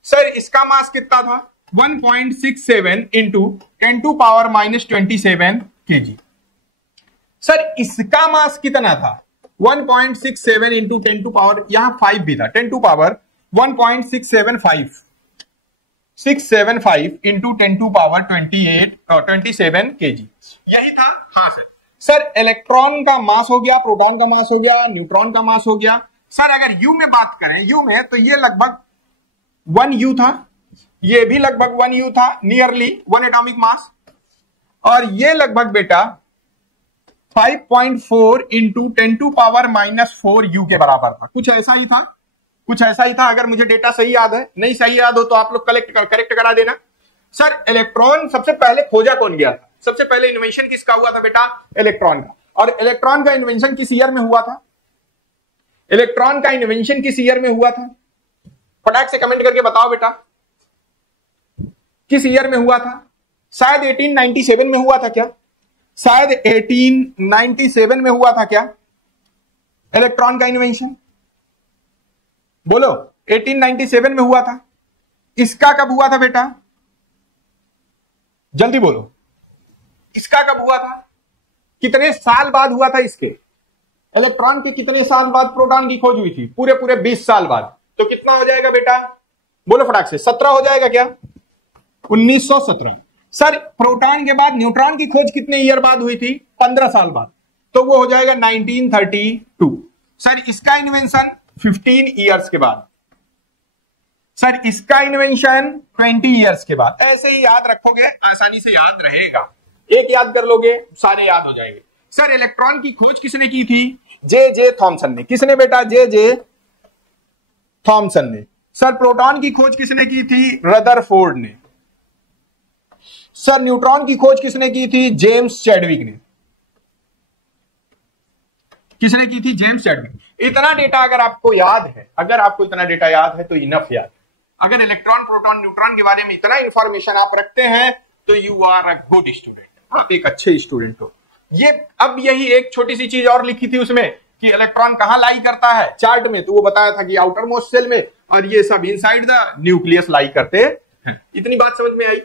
सर इसका मास कितना था? 1.67 इंटू 10⁻27 kg। सर इसका मास कितना था? 1.67 इंटू 10⁻, यहां 5 भी था, 10⁻1.675 675 इंटू 10⁻27 kg। यही था। हाँ सर। सर इलेक्ट्रॉन का मास हो गया, प्रोटॉन का मास हो गया, न्यूट्रॉन का मास हो गया। सर अगर यू में बात करें, यू में, तो ये लगभग 1 U था, ये भी लगभग 1 U था, नियरली 1 एटॉमिक मास। और ये लगभग बेटा 5.4 इंटू 10⁻⁻⁴ U के बराबर था। कुछ ऐसा ही था, कुछ ऐसा ही था। अगर मुझे डेटा सही याद है, नहीं सही याद हो तो आप लोग करेक्ट करा देना। सर इलेक्ट्रॉन सबसे पहले खोजा कौन गया था? सबसे पहले इन्वेंशन किसका हुआ था बेटा? इलेक्ट्रॉन का। और इलेक्ट्रॉन का इन्वेंशन किस ईयर में हुआ था? इलेक्ट्रॉन का इन्वेंशन किस ईयर में हुआ था? फटाक से कमेंट करके बताओ बेटा, किस ईयर में हुआ था? शायद 1897 में हुआ था क्या? शायद 1897 में हुआ था क्या इलेक्ट्रॉन का इन्वेंशन? बोलो, 1897 में हुआ था। इसका कब हुआ था बेटा? जल्दी बोलो, इसका कब हुआ था? कितने साल बाद हुआ था इसके? इलेक्ट्रॉन के कितने साल बाद प्रोटॉन की खोज हुई थी? पूरे 20 साल बाद। तो कितना हो जाएगा बेटा? बोलो फटाक से, 17 हो जाएगा क्या? 1917। सर प्रोटॉन के बाद न्यूट्रॉन की खोज कितने ईयर बाद हुई थी? 15 साल बाद। तो वो हो जाएगा 1932। सर इसका इन्वेंशन 15 ईयर्स के बाद। सर इसका इन्वेंशन 20 ईयर्स के बाद। ऐसे ही याद रखोगे, आसानी से याद रहेगा। एक याद कर लोगे, सारे याद हो जाएंगे। सर इलेक्ट्रॉन की खोज किसने की थी? जे थॉमसन ने। किसने बेटा? जे थॉमसन ने। सर प्रोटॉन की खोज किसने की थी? रदरफोर्ड ने। सर न्यूट्रॉन की खोज किसने की थी? जेम्स चैडविक ने। किसने की थी? James Chadwick. इतना डेटा अगर आपको याद है, अगर आपको इतना डेटा याद है तो इनफ याद है। अगर इलेक्ट्रॉन, प्रोटॉन, न्यूट्रॉन के बारे में इतना इंफॉर्मेशन आप रखते हैं तो you are a good student, आप एक अच्छे स्टूडेंट हो। ये अब यही एक छोटी सी चीज और लिखी थी उसमें कि इलेक्ट्रॉन कहां लाई करता है चार्ट में, तो वो बताया था कि आउटर मोस्ट सेल में, और ये सब इनसाइड द न्यूक्लियस लाई करते हैं। इतनी बात समझ में आई?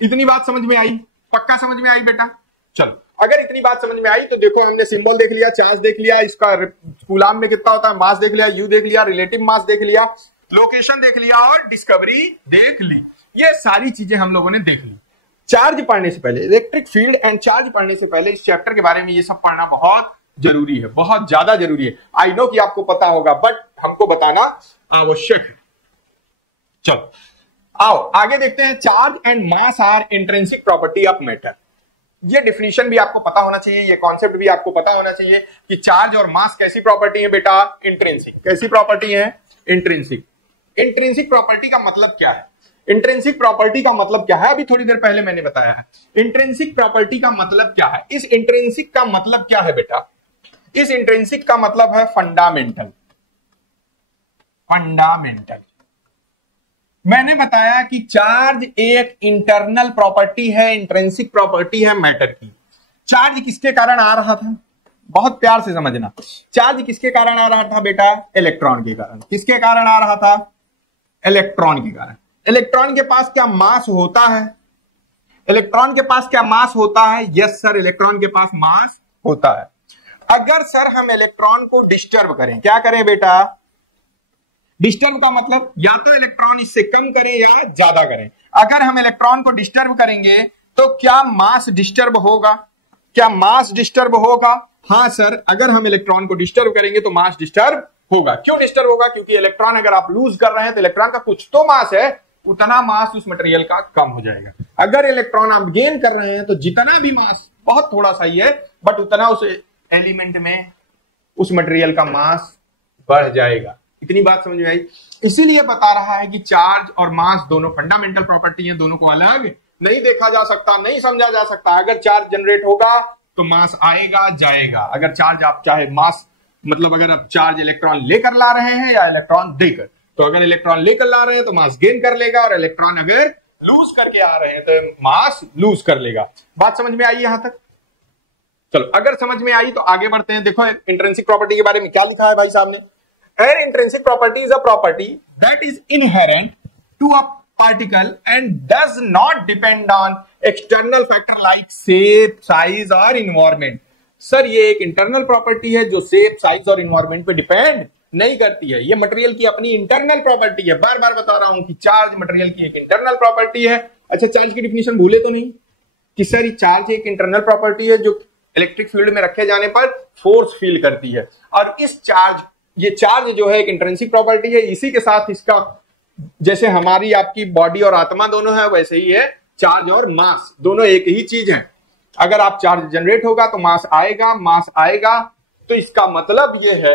इतनी बात समझ में आई? पक्का समझ में आई बेटा? चलो, अगर इतनी बात समझ में आई तो देखो, हमने सिंबल देख लिया, चार्ज देख लिया, इसका कूलाम में कितना होता है, मास देख लिया, यू देख लिया, रिलेटिव मास देख लिया, लोकेशन देख लिया और डिस्कवरी देख ली। ये सारी चीजें हम लोगों ने देख ली। चार्ज पढ़ने से पहले, इलेक्ट्रिक फील्ड एंड चार्ज पढ़ने से पहले इस चैप्टर के बारे में ये सब पढ़ना बहुत जरूरी है, बहुत ज्यादा जरूरी है। आई नो कि आपको पता होगा, बट हमको बताना आवश्यक है। चलो आओ आगे देखते हैं। Charge and mass are intrinsic property of matter. ये डिफिनीशन भी आपको पता होना चाहिए, ये कॉन्सेप्ट भी आपको पता होना चाहिए कि चार्ज और मास कैसी प्रॉपर्टी है बेटा? इंट्रिंसिक। कैसी प्रॉपर्टी है? इंट्रिंसिक। इंट्रिंसिक प्रॉपर्टी का मतलब क्या है? इंट्रिंसिक प्रॉपर्टी का मतलब क्या है? अभी थोड़ी देर पहले मैंने बताया है। इंट्रिंसिक प्रॉपर्टी का मतलब क्या है? इस इंट्रिंसिक का मतलब क्या है बेटा? इस इंट्रिंसिक का मतलब है फंडामेंटल। फंडामेंटल। मैंने बताया कि चार्ज एक इंटरनल प्रॉपर्टी है, इंट्रिंसिक प्रॉपर्टी है मैटर की। चार्ज किसके कारण आ रहा था? बहुत प्यार से समझना। चार्ज किसके कारण आ रहा था बेटा? इलेक्ट्रॉन के कारण। किसके कारण आ रहा था? इलेक्ट्रॉन के कारण। इलेक्ट्रॉन के पास क्या मास होता है? इलेक्ट्रॉन के पास क्या मास होता है? यस सर, इलेक्ट्रॉन के पास मास होता है। अगर सर हम इलेक्ट्रॉन को डिस्टर्ब करें, क्या करें बेटा? डिस्टर्ब का मतलब या तो इलेक्ट्रॉन इससे कम करें या ज्यादा करें। अगर हम इलेक्ट्रॉन को डिस्टर्ब करेंगे तो क्या मास डिस्टर्ब होगा? क्या मास डिस्टर्ब होगा? हाँ सर, अगर हम इलेक्ट्रॉन को डिस्टर्ब करेंगे तो मास डिस्टर्ब होगा। क्यों डिस्टर्ब होगा? क्योंकि इलेक्ट्रॉन अगर आप लूज कर रहे हैं तो इलेक्ट्रॉन का कुछ तो मास है, उतना मास उस मटेरियल का कम हो जाएगा। अगर इलेक्ट्रॉन आप गेन कर रहे हैं तो जितना भी मास, बहुत थोड़ा सा ही है, बट उतना उस एलिमेंट में, उस मटेरियल का मास बढ़ जाएगा। इतनी बात समझ में आई? इसीलिए बता रहा है कि चार्ज और मास दोनों फंडामेंटल प्रॉपर्टी है, दोनों को अलग नहीं देखा जा सकता, नहीं समझा जा सकता। अगर चार्ज जनरेट होगा तो मास आएगा जाएगा। अगर चार्ज आप चाहे मास मतलब अगर आप चार्ज इलेक्ट्रॉन लेकर ला रहे हैं या इलेक्ट्रॉन देकर, तो अगर इलेक्ट्रॉन लेकर ला रहे हैं तो मास गेन कर लेगा, और इलेक्ट्रॉन अगर लूज करके आ रहे हैं तो मास लूज कर लेगा। बात समझ में आई यहां तक? चलो, अगर समझ में आई तो आगे बढ़ते हैं। देखो इंट्रिंसिक प्रॉपर्टी के बारे में क्या लिखा है भाई साहब ने। An intrinsic property is a property that is inherent to a particle and does not depend on external factor like shape, size और environment। सर ये एक इंटरनल प्रॉपर्टी है जो शेप, साइज और इन्वायरमेंट पे डिपेंड नहीं करती है। ये मटेरियल की अपनी इंटरनल प्रॉपर्टी है। बार बार बता रहा हूं कि चार्ज मटेरियल की एक इंटरनल प्रॉपर्टी है। अच्छा, चार्ज की डिफिनेशन भूले तो नहीं कि सर ये चार्ज एक इंटरनल प्रॉपर्टी है जो इलेक्ट्रिक फील्ड में रखे जाने पर फोर्स फील करती है। और इस चार्ज, ये चार्ज जो है एक इंट्रिंसिक प्रॉपर्टी है। इसी के साथ इसका, जैसे हमारी आपकी बॉडी और आत्मा दोनों है, वैसे ही है चार्ज और मास, दोनों एक ही चीज है। अगर आप चार्ज जनरेट होगा तो मास आएगा, मास आएगा, तो इसका मतलब यह है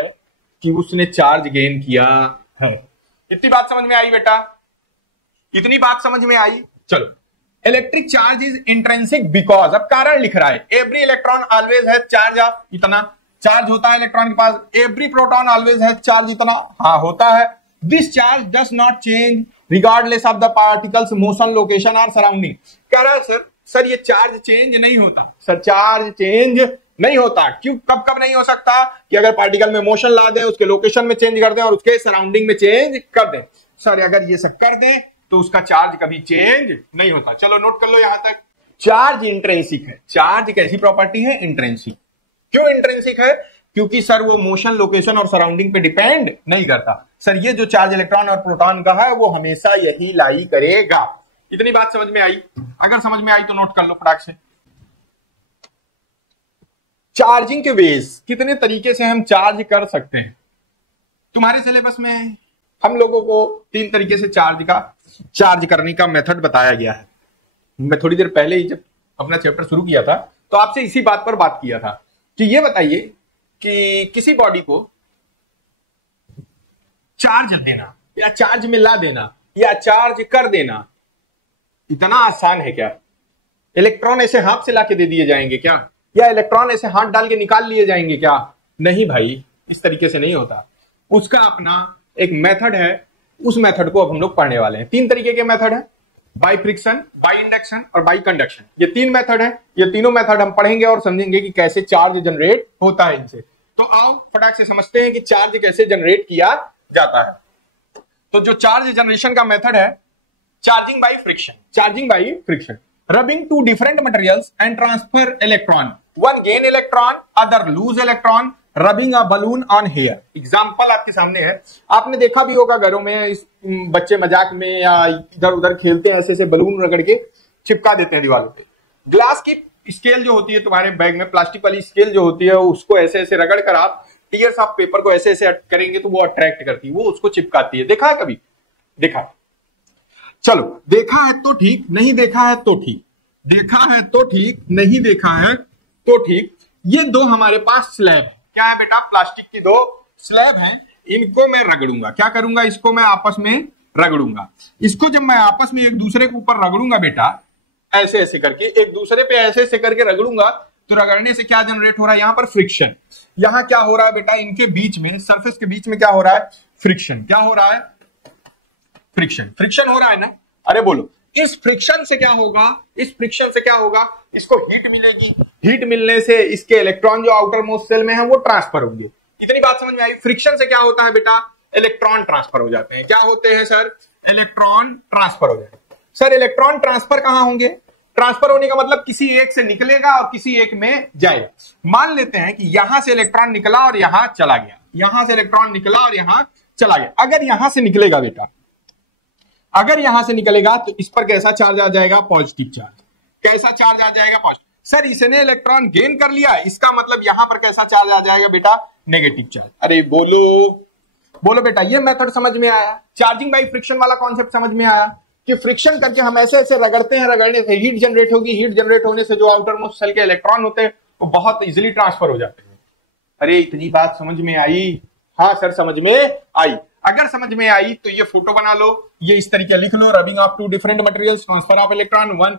कि उसने चार्ज गेन किया है। इतनी बात समझ में आई बेटा? इतनी बात समझ में आई? चलो, electric charge is intrinsic because, अब कारण लिख रहा है, एवरी इलेक्ट्रॉन ऑलवेज है चार्ज ऑफ इतना चार्ज होता है इलेक्ट्रॉन के पास। एवरी प्रोटॉन ऑलवेज है चार्ज इतना, हाँ होता है। This charge does not change regardless of the particles motion, location और सराउंडिंग। कह रहा है सर ये चार्ज चेंज नहीं होता। सर चार्ज चेंज नहीं होता। क्यों? कब कब नहीं हो सकता? कि अगर पार्टिकल में मोशन ला दें, उसके लोकेशन में चेंज कर दें और उसके सराउंडिंग में चेंज कर दें। सर अगर ये सब कर दें तो उसका चार्ज कभी चेंज नहीं होता। चलो नोट कर लो यहां तक। चार्ज इंट्रिंसिक है। चार्ज कैसी प्रॉपर्टी है? इंट्रिंसिक। क्यों इंट्रिंसिक है? क्योंकि सर वो मोशन, लोकेशन और सराउंडिंग पे डिपेंड नहीं करता। सर ये जो चार्ज इलेक्ट्रॉन और प्रोटॉन का है वो हमेशा यही लाई करेगा। इतनी बात समझ में आई? अगर समझ में आई तो नोट कर लो फटाक से। चार्जिंग के वेज, कितने तरीके से हम चार्ज कर सकते हैं। तुम्हारे सिलेबस में हम लोगों को 3 तरीके से चार्ज करने का मेथड बताया गया है। मैं थोड़ी देर पहले ही जब अपना चैप्टर शुरू किया था तो आपसे इसी बात पर बात किया था कि ये बताइए कि किसी बॉडी को चार्ज देना या चार्ज में ला देना या चार्ज कर देना इतना आसान है क्या? इलेक्ट्रॉन ऐसे हाथ से लाके दे दिए जाएंगे क्या? या इलेक्ट्रॉन ऐसे हाथ डाल के निकाल लिए जाएंगे क्या? नहीं भाई, इस तरीके से नहीं होता। उसका अपना एक मेथड है। उस मेथड को अब हम लोग पढ़ने वाले हैं। 3 तरीके के मेथड है, बाय फ्रिक्शन, बाय इंडक्शन और बाय कंडक्शन। ये 3 मेथड है। ये तीनों मेथड हम पढ़ेंगे और समझेंगे कि कैसे चार्ज जनरेट होता है इनसे। तो आओ फटाक से समझते हैं कि चार्ज कैसे जनरेट किया जाता है। तो जो चार्ज जनरेशन का मेथड है charging by friction, charging by friction, rubbing two different materials and transfer electron, one gain electron other lose electron, rubbing a balloon on hair. Example आपके सामने है, आपने देखा भी होगा घरों में, इस बच्चे मजाक में या इधर उधर खेलते हैं, ऐसे ऐसे बलून रगड़ के चिपका देते हैं दीवारों पे। ग्लास की स्केल जो होती है तुम्हारे बैग में, प्लास्टिक वाली स्केल जो होती है, उसको ऐसे ऐसे रगड़ कर आप टीयर्स ऑफ पेपर को ऐसे ऐसे करेंगे तो वो अट्रैक्ट करती है, वो उसको चिपकाती है। देखा है कभी? देखा। चलो, देखा है तो ठीक, नहीं देखा है तो ठीक, देखा है तो ठीक, नहीं देखा है तो ठीक। ये दो हमारे पास स्लैब है, क्या है बेटा? प्लास्टिक की दो स्लैब हैं, इनको मैं रगड़ूंगा। क्या करूंगा? इसको मैं आपस में रगड़ूंगा। इसको जब मैं आपस में एक दूसरे के ऊपर रगड़ूंगा बेटा, ऐसे ऐसे करके एक दूसरे पे ऐसे ऐसे करके रगड़ूंगा, तो रगड़ने से क्या जनरेट हो रहा है? यहां पर फ्रिक्शन। यहां क्या हो रहा है बेटा? इनके बीच में, सरफेस के बीच में क्या हो रहा है? फ्रिक्शन। क्या हो रहा है? फ्रिक्शन। फ्रिक्शन हो रहा है ना? अरे बोलो, इस फ्रिक्शन से क्या होगा? इस फ्रिक्शन से क्या होगा? इसको हीट मिलेगी, हीट मिलने से इसके इलेक्ट्रॉन जो आउटर मोस्ट सेल में है वो ट्रांसफर होंगे। इतनी बात समझ में आई? फ्रिक्शन से क्या होता है बेटा? इलेक्ट्रॉन ट्रांसफर हो जाते हैं। क्या होते हैं सर? इलेक्ट्रॉन ट्रांसफर हो जाते हैं। सर इलेक्ट्रॉन ट्रांसफर कहां होंगे? ट्रांसफर होने का मतलब किसी एक से निकलेगा और किसी एक में जाएगा। मान लेते हैं कि यहां से इलेक्ट्रॉन निकला और यहां चला गया, यहां से इलेक्ट्रॉन निकला और यहां चला गया। अगर यहां से निकलेगा बेटा, अगर यहां से निकलेगा तो इस पर कैसा चार्ज आ जाएगा? Positive charge. कैसा चार्ज आ जाएगा? पॉजिटिव। सर इसने इलेक्ट्रॉन गेन कर लिया, इसका मतलब यहां पर कैसा चार्ज आ जाएगा बेटा? Negative charge. अरे बोलो बोलो बेटा, ये मेथड समझ में आया? चार्जिंग बाय फ्रिक्शन वाला कॉन्सेप्ट समझ में आया कि फ्रिक्शन करके हम ऐसे ऐसे रगड़ते हैं, रगड़ने से हीट जनरेट होगी, हीट जनरेट होने से जो आउटर मोस्ट सेल के इलेक्ट्रॉन होते हैं वो बहुत इजीली ट्रांसफर हो जाते हैं। अरे इतनी बात समझ में आई? हाँ सर समझ में आई। अगर समझ में आई तो ये फोटो बना लो, ये इस तरीके लिख लो, rubbing of two different materials, transfer of electron one.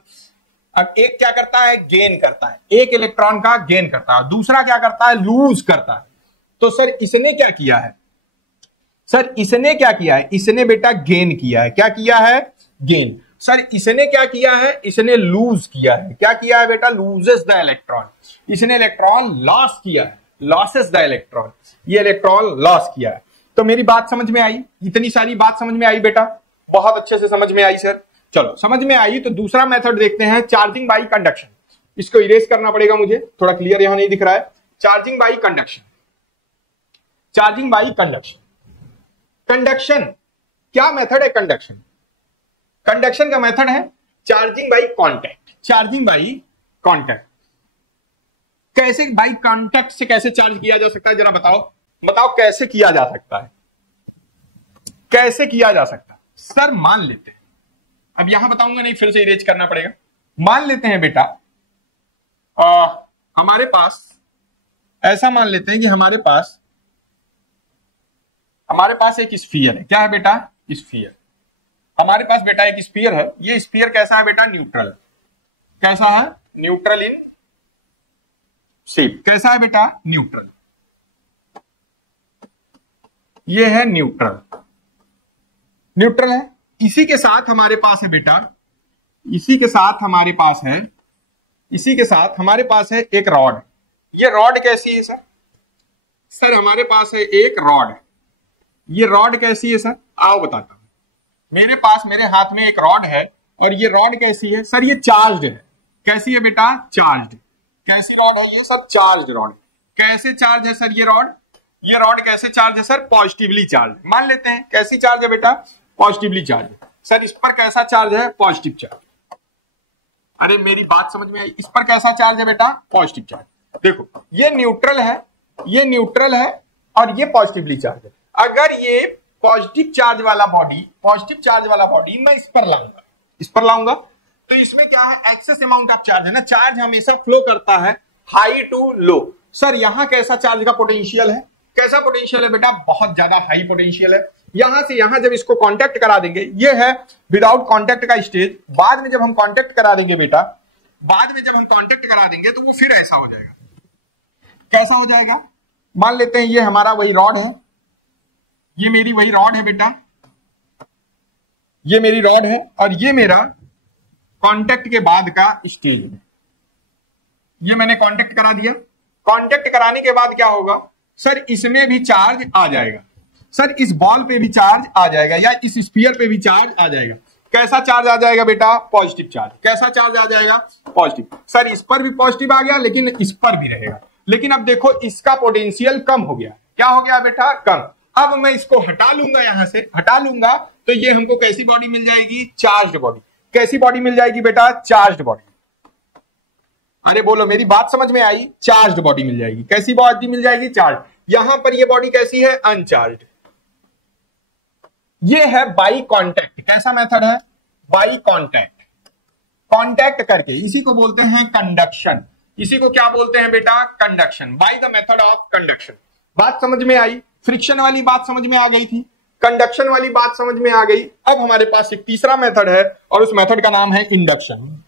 अब एक क्या करता है? गेन करता है, एक इलेक्ट्रॉन का गेन करता है, दूसरा क्या करता है? लूज करता है। तो सर इसने क्या किया है? सर इसने क्या किया है? इसने बेटा गेन किया है। क्या किया है? गेन। सर इसने क्या किया है? इसने लूज किया है। क्या किया है बेटा? Loses the electron. इसने इलेक्ट्रॉन लॉस किया है, लॉसेस द इलेक्ट्रॉन, ये इलेक्ट्रॉन लॉस किया है। तो मेरी बात समझ में आई? इतनी सारी बात समझ में आई बेटा? बहुत अच्छे से समझ में आई सर। चलो समझ में आई तो दूसरा मेथड देखते हैं, चार्जिंग बाय कंडक्शन। इसको इरेज करना पड़ेगा मुझे, थोड़ा क्लियर यहां नहीं दिख रहा है। Charging bye conduction, charging by conduction. Conduction क्या मेथड है? कंडक्शन, कंडक्शन का मेथड है charging bye contact. Charging by contact. कैसे बाय कांटेक्ट से कैसे चार्ज किया जा सकता है? जरा बताओ, बताओ कैसे किया जा सकता है? कैसे किया जा सकता है? सर मान लेते हैं, अब यहां बताऊंगा नहीं, फिर से इरेज करना पड़ेगा। मान लेते हैं बेटा हमारे पास, ऐसा मान लेते हैं कि हमारे पास एक स्फीयर है। क्या है बेटा? स्फीयर। हमारे पास बेटा एक स्फीयर है। ये स्फीयर कैसा है बेटा? न्यूट्रल। कैसा है? Neutral in shape. कैसा है बेटा? न्यूट्रल। ये है न्यूट्रल, न्यूट्रल है। इसी के साथ हमारे पास है बेटा, इसी के साथ हमारे पास है, इसी के साथ हमारे पास है एक रॉड। ये रॉड कैसी है सर? सर हमारे पास है एक रॉड। ये रॉड कैसी है सर? आओ बताता हूं। मेरे पास, मेरे हाथ में एक रॉड है और ये रॉड कैसी है सर? ये चार्ज्ड है। कैसी है बेटा? चार्ज्ड। कैसी रॉड है ये सर? Charged rod. कैसे चार्ज है सर ये रॉड? ये रॉड कैसे चार्ज है सर? Positively charge. मान लेते हैं कैसी चार्ज है बेटा? पॉजिटिवली चार्ज है। सर इस पर कैसा चार्ज है? Positive charge. अरे मेरी बात समझ में आई? इस पर कैसा चार्ज है बेटा? Positive charge. देखो ये न्यूट्रल है, ये न्यूट्रल है और ये पॉजिटिवली चार्ज है। अगर ये पॉजिटिव चार्ज वाला बॉडी, पॉजिटिव चार्ज वाला बॉडी मैं इस पर लाऊंगा, इस पर लाऊंगा तो इसमें क्या है? एक्सेस अमाउंट ऑफ चार्ज है ना। चार्ज हमेशा फ्लो करता है हाई टू लो। सर यहां कैसा चार्ज का पोटेंशियल है? कैसा पोटेंशियल है बेटा? बहुत ज्यादा हाई पोटेंशियल है। यहां से यहां जब इसको कांटेक्ट करा देंगे, ये है विदाउट कांटेक्ट का स्टेज। बाद में जब हम कांटेक्ट करा देंगे बेटा, बाद में जब हम कांटेक्ट करा देंगे तो वो फिर ऐसा हो जाएगा। कैसा हो जाएगा? मान लेते हैं ये हमारा वही रॉड है, ये मेरी वही रॉड है बेटा, ये मेरी रॉड है और ये मेरा कांटेक्ट के बाद का स्टेज है। ये मैंने कांटेक्ट करा दिया। कांटेक्ट कराने के बाद क्या होगा सर? इसमें भी चार्ज आ जाएगा। सर इस बॉल पे भी चार्ज आ जाएगा या इस स्फीयर पे भी चार्ज आ जाएगा। कैसा चार्ज आ जाएगा बेटा? Positive charge. कैसा चार्ज आ जाएगा? पॉजिटिव। सर इस पर भी पॉजिटिव आ गया लेकिन इस पर भी रहेगा, लेकिन अब देखो इसका पोटेंशियल कम हो गया। क्या हो गया बेटा? कम। अब मैं इसको हटा लूंगा, यहां से हटा लूंगा तो ये हमको कैसी बॉडी मिल जाएगी? Charged body. कैसी बॉडी मिल जाएगी बेटा? Charged body. अरे बोलो, मेरी बात समझ में आई? चार्ज्ड बॉडी मिल जाएगी। कैसी बॉडी मिल जाएगी? चार्ज। यहां पर ये बॉडी कैसी है? अनचार्ज्ड। ये है बाई कांटेक्ट। कैसा मेथड है? By contact. कांटेक्ट करके, इसी को बोलते हैं कंडक्शन। इसी को क्या बोलते हैं बेटा? Conduction. By the method of conduction. बात समझ में आई? फ्रिक्शन वाली बात समझ में आ गई थी, कंडक्शन वाली बात समझ में आ गई। अब हमारे पास एक तीसरा मेथड है और उस मेथड का नाम है induction.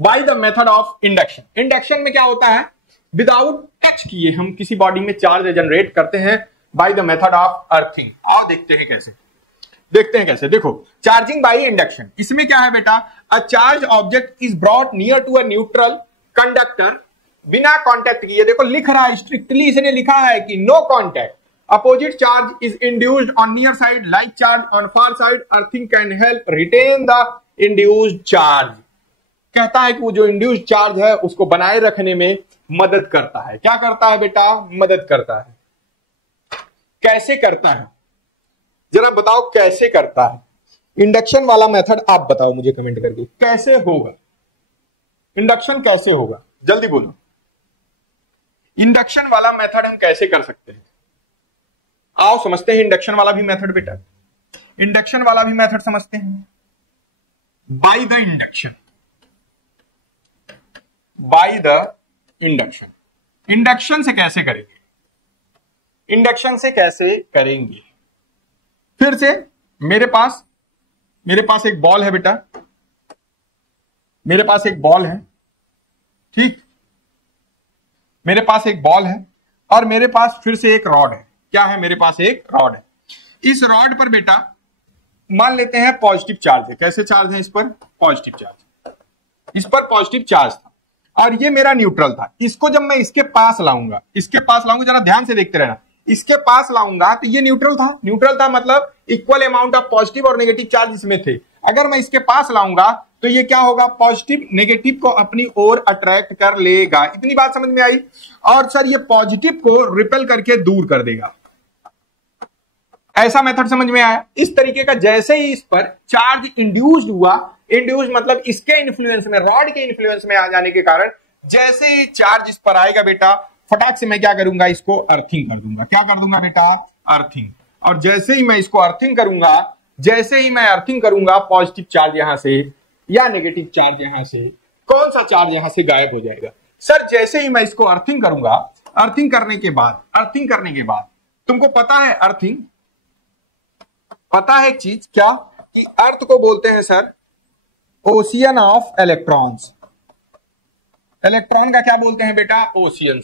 By the method of induction. Induction में क्या होता है? विदाउट टच किए हम किसी बॉडी में चार्ज जनरेट करते हैं by the method of earthing. आओ देखते हैं कैसे। देखो, चार्जिंग बाय इंडक्शन। इसमें क्या है बेटा? A charge object is brought near to a neutral conductor बिना कांटेक्ट किए। देखो लिख रहा है, स्ट्रिक्टली इसने लिखा है कि no contact. Opposite charge is induced on near side like charge on far side. Earthing can help retain the induced charge. कहता है कि वो जो इंड्यूस्ड चार्ज है उसको बनाए रखने में मदद करता है। क्या करता है बेटा? मदद करता है। कैसे करता है जरा बताओ, कैसे करता है? इंडक्शन वाला मेथड आप बताओ मुझे कमेंट करके, कैसे होगा इंडक्शन? कैसे होगा जल्दी बोलो। इंडक्शन वाला मेथड हम कैसे कर सकते हैं? आओ समझते हैं इंडक्शन वाला भी मेथड बेटा। इंडक्शन वाला भी मेथड समझते हैं। By the induction. By the induction. Induction से कैसे करेंगे? इंडक्शन से कैसे करेंगे? फिर से मेरे पास एक बॉल है बेटा, मेरे पास एक बॉल है, ठीक, मेरे पास एक बॉल है और मेरे पास फिर से एक रॉड है। क्या है? मेरे पास एक रॉड है। इस रॉड पर बेटा मान लेते हैं पॉजिटिव चार्ज है। कैसे चार्ज है इस पर? Positive charge. इस पर पॉजिटिव चार्ज था और ये मेरा न्यूट्रल था। इसको जब मैं इसके पास लाऊंगा, जरा ध्यान से देखते रहना, इसके पास लाऊंगा तो ये न्यूट्रल था मतलब इक्वल अमाउंट ऑफ पॉजिटिव और नेगेटिव चार्ज इसमें थे। अगर मैं इसके पास लाऊंगा तो ये क्या होगा? पॉजिटिव नेगेटिव को अपनी ओर अट्रैक्ट कर लेगा। इतनी बात समझ में आई? और सर ये पॉजिटिव को रिपेल करके दूर कर देगा। ऐसा मेथड समझ में आया? इस तरीके का जैसे ही इस पर चार्ज इंड्यूस्ड हुआ, इंड्यूस्ड मतलब इसके इन्फ्लुएंस में, रॉड के इन्फ्लुएंस में आ जाने के कारण जैसे ही चार्ज इस पर आएगा बेटा, फटाक से मैं क्या करूंगा? इसको अर्थिंग कर दूंगा। क्या कर दूंगा बेटा? अर्थिंग। और जैसे ही मैं इसको अर्थिंग करूंगा, पॉजिटिव चार्ज यहां से या नेगेटिव चार्ज यहां से, कौन सा चार्ज यहां से गायब हो जाएगा? सर जैसे ही मैं इसको अर्थिंग करूंगा, अर्थिंग करने के बाद तुमको पता है अर्थिंग, पता है एक चीज क्या, कि अर्थ को बोलते हैं sir ocean of electrons. Electron का क्या बोलते हैं बेटा? ओशियन।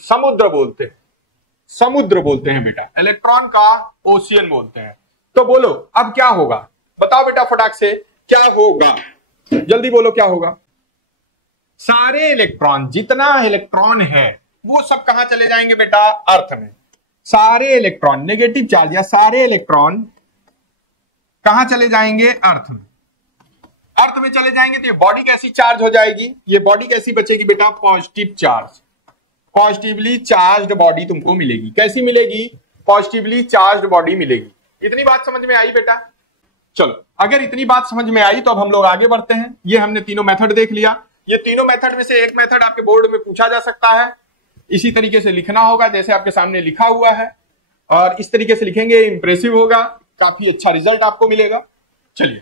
समुद्र बोलते हैं बेटा। इलेक्ट्रॉन का ओशियन बोलते हैं। तो बोलो अब क्या होगा? बताओ बेटा फटाक से, क्या होगा? जल्दी बोलो क्या होगा? सारे इलेक्ट्रॉन, जितना इलेक्ट्रॉन है वो सब कहां चले जाएंगे बेटा? अर्थ में। सारे इलेक्ट्रॉन, नेगेटिव चार्ज या सारे इलेक्ट्रॉन कहां चले जाएंगे? अर्थ में। अर्थ में चले जाएंगे तो ये बॉडी कैसी चार्ज हो जाएगी? ये बॉडी कैसी बचेगी बेटा? Positive charge. Positively charged body तुमको मिलेगी। कैसी मिलेगी? पॉजिटिवली चार्ज्ड बॉडी मिलेगी। इतनी बात समझ में आई बेटा? चलो, अगर इतनी बात समझ में आई तो अब हम लोग आगे बढ़ते हैं। ये हमने तीनों मेथड देख लिया। ये तीनों मेथड में से एक मेथड आपके बोर्ड में पूछा जा सकता है। इसी तरीके से लिखना होगा जैसे आपके सामने लिखा हुआ है, और इस तरीके से लिखेंगे, इंप्रेसिव होगा, काफी अच्छा रिजल्ट आपको मिलेगा। चलिए,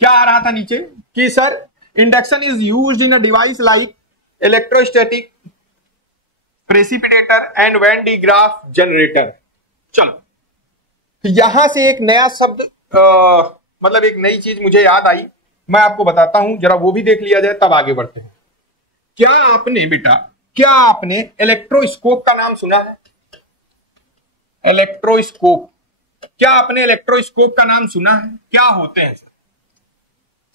क्या आ रहा था नीचे कि sir induction is used in a device like electrostatic precipitator and Van de Graaff generator. चलो, यहां से एक नया शब्द मतलब एक नई चीज मुझे याद आई, मैं आपको बताता हूं, जरा वो भी देख लिया जाए तब आगे बढ़ते हैं। क्या आपने इलेक्ट्रोस्कोप का नाम सुना है? इलेक्ट्रोस्कोप, क्या आपने इलेक्ट्रोस्कोप का नाम सुना है? क्या होते हैं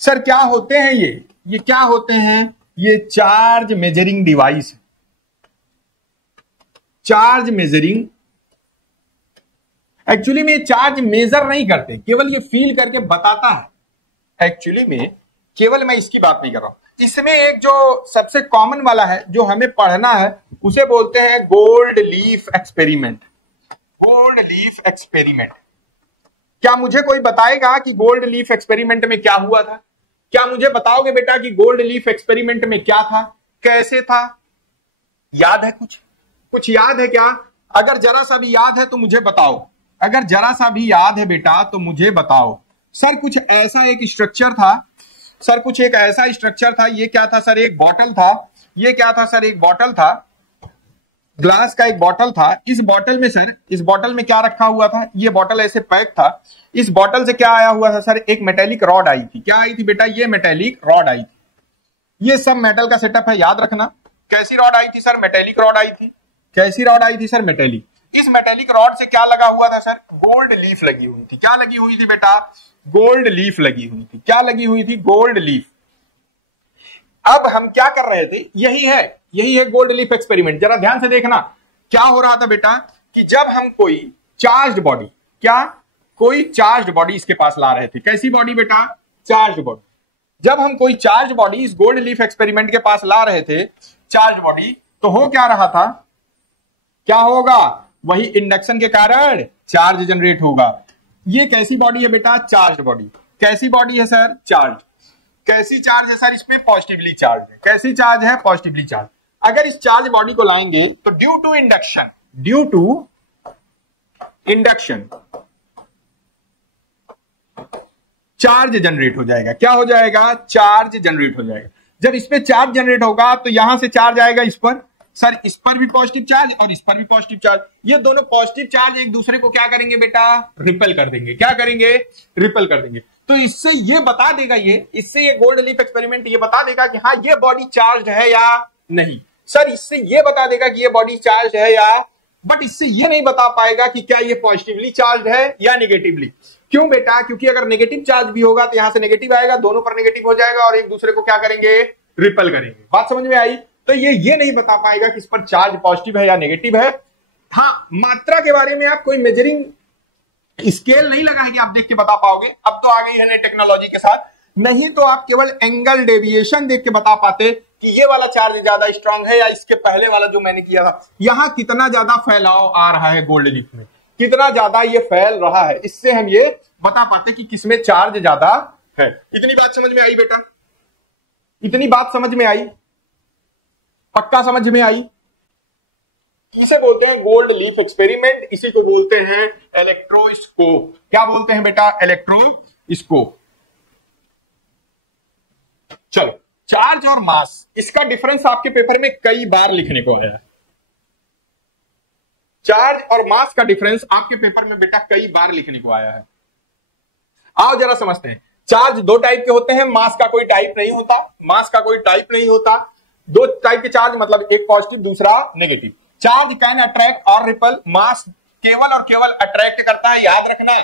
सर क्या होते हैं ये क्या होते हैं? ये चार्ज मेजरिंग डिवाइस है। चार्ज मेजरिंग एक्चुअली में चार्ज मेजर नहीं करते, केवल ये फील करके बताता है। एक्चुअली में केवल मैं इसकी बात नहीं कर रहा हूं। इसमें एक जो सबसे कॉमन वाला है जो हमें पढ़ना है उसे बोलते हैं gold leaf experiment. Gold leaf experiment, क्या मुझे कोई बताएगा कि गोल्ड लीफ एक्सपेरिमेंट में क्या हुआ था? क्या मुझे बताओगे बेटा कि गोल्ड लीफ एक्सपेरिमेंट में क्या था, कैसे था? याद है कुछ याद है क्या? अगर जरा सा भी याद है तो मुझे बताओ। अगर जरा सा भी याद है बेटा तो मुझे बताओ। सर कुछ ऐसा एक स्ट्रक्चर था, सर कुछ एक ऐसा स्ट्रक्चर था। ये क्या था सर? एक बॉटल था। ये क्या था सर? एक बॉटल था, ग्लास का एक बॉटल था। इस बॉटल में सर, इस बॉटल में क्या रखा हुआ था? ये बॉटल ऐसे पैक था। इस बॉटल से क्या आया हुआ था सर? एक मेटेलिक रॉड आई थी। क्या आई थी बेटा? ये मेटेलिक रॉड आई थी। ये सब मेटल का सेटअप है, याद रखना। कैसी रॉड आई थी सर? मेटेलिक रॉड आई थी। कैसी रॉड आई थी सर? मेटेलिक। इस मेटेलिक रॉड से क्या लगा हुआ था सर? गोल्ड लीफ लगी हुई थी। क्या लगी हुई थी बेटा? गोल्ड लीफ लगी हुई थी। क्या लगी हुई थी? Gold leaf. अब हम क्या कर रहे थे? यही है गोल्ड लीफ एक्सपेरिमेंट। जरा ध्यान से देखना क्या हो रहा था बेटा कि जब हम कोई चार्ज्ड बॉडी, कोई चार्ज्ड बॉडी इसके पास ला रहे थे। कैसी बॉडी बेटा? Charged body. जब हम कोई चार्ज बॉडी इस गोल्ड लीफ एक्सपेरिमेंट के पास ला रहे थे, चार्ज बॉडी, तो हो क्या रहा था? क्या होगा? वही इंडक्शन के कारण चार्ज जनरेट होगा। ये कैसी बॉडी है बेटा? Charge body. कैसी बॉडी है सर? चार्ज। कैसी चार्ज है सर? इसमें पॉजिटिवली चार्ज है। कैसी चार्ज है? Positively charge. अगर इस चार्ज बॉडी को लाएंगे तो due to induction charge generate हो जाएगा। क्या हो जाएगा? चार्ज जनरेट हो जाएगा। जब इस पे चार्ज जनरेट होगा तो यहां से चार्ज आएगा इस पर। सर इस पर भी पॉजिटिव चार्ज और इस पर भी पॉजिटिव चार्ज। ये दोनों पॉजिटिव चार्ज एक दूसरे को क्या करेंगे बेटा? रिपेल कर देंगे। क्या करेंगे? रिपेल कर देंगे। तो इससे ये बता देगा, इससे ये गोल्ड लीफ एक्सपेरिमेंट ये बता देगा कि हाँ ये बॉडी चार्ज है या नहीं। सर इससे ये बता देगा कि ये बॉडी चार्ज है या, बट इससे ये नहीं बता पाएगा कि क्या ये पॉजिटिवली चार्ज है या नेगेटिवली। क्यों बेटा? क्योंकि अगर नेगेटिव चार्ज भी होगा तो यहां से नेगेटिव आएगा, दोनों पर नेगेटिव हो जाएगा और एक दूसरे को क्या करेंगे? रिपेल करेंगे। बात समझ में आई? तो ये नहीं बता पाएगा कि इस पर चार्ज पॉजिटिव है या नेगेटिव है। हाँ, मात्रा के बारे में आप कोई मेजरिंग स्केल नहीं लगा है कि आप देख के बता पाओगे। अब तो आ गई है नई टेक्नोलॉजी के साथ। नहीं तो आप केवल एंगल डेविएशन देख के बता पाते कि ये वाला चार्ज ज्यादा स्ट्रांग है या इसके पहले वाला जो मैंने किया था। यहां कितना ज्यादा फैलाव आ रहा है गोल्ड लीफ में, कितना ज्यादा ये फैल रहा है, इससे हम ये बता पाते कि किसमें चार्ज ज्यादा है। इतनी बात समझ में आई बेटा? इतनी बात समझ में आई? पक्का समझ में आई? इसे बोलते हैं गोल्ड लीफ एक्सपेरिमेंट। इसी को बोलते हैं इलेक्ट्रोस्कोप। क्या बोलते हैं बेटा? इलेक्ट्रोस्कोप। चलो, चार्ज और मास, इसका डिफरेंस आपके पेपर में कई बार लिखने को आया है। चार्ज और मास का डिफरेंस आपके पेपर में बेटा कई बार लिखने को आया है। आओ जरा समझते हैं। चार्ज दो टाइप के होते हैं, मास का कोई टाइप नहीं होता। मास का कोई टाइप नहीं होता। दो टाइप के चार्ज, मतलब एक पॉजिटिव दूसरा नेगेटिव। चार्ज कैन अट्रैक्ट और रिपल। मास केवल और केवल अट्रैक्ट करता है। याद रखना,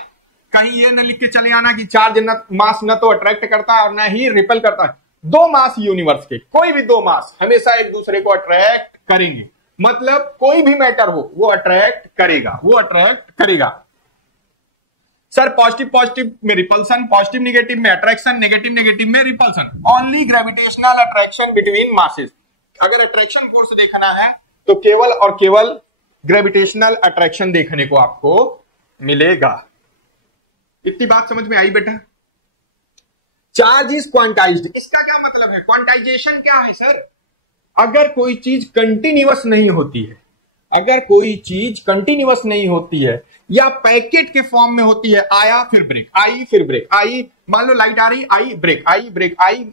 कहीं ये न लिख के चले आना कि चार्ज मास न तो अट्रैक्ट करता है और न ही रिपल करता है। दो मास यूनिवर्स के, कोई भी दो मास हमेशा एक दूसरे को अट्रैक्ट करेंगे। मतलब कोई भी मैटर हो वो अट्रैक्ट करेगा, सर पॉजिटिव पॉजिटिव में रिपल्सन, पॉजिटिव नेगेटिव में अट्रैक्शन, नेगेटिव नेगेटिव में repulsion. Only gravitational attraction between masses. अगर अट्रैक्शन फोर्स देखना है तो केवल और केवल ग्रेविटेशनल अट्रैक्शन देखने को आपको मिलेगा। इतनी बात समझ में आई बेटा? Charge is quantized. इसका क्या मतलब है? क्वांटाइजेशन क्या है सर? अगर कोई चीज कंटिन्यूअस नहीं होती है, अगर कोई चीज कंटिन्यूअस नहीं होती है या पैकेट के फॉर्म में होती है, आया फिर ब्रेक, आई फिर ब्रेक, आई, मान लो लाइट आ रही, आई ब्रेक, आई ब्रेक, आई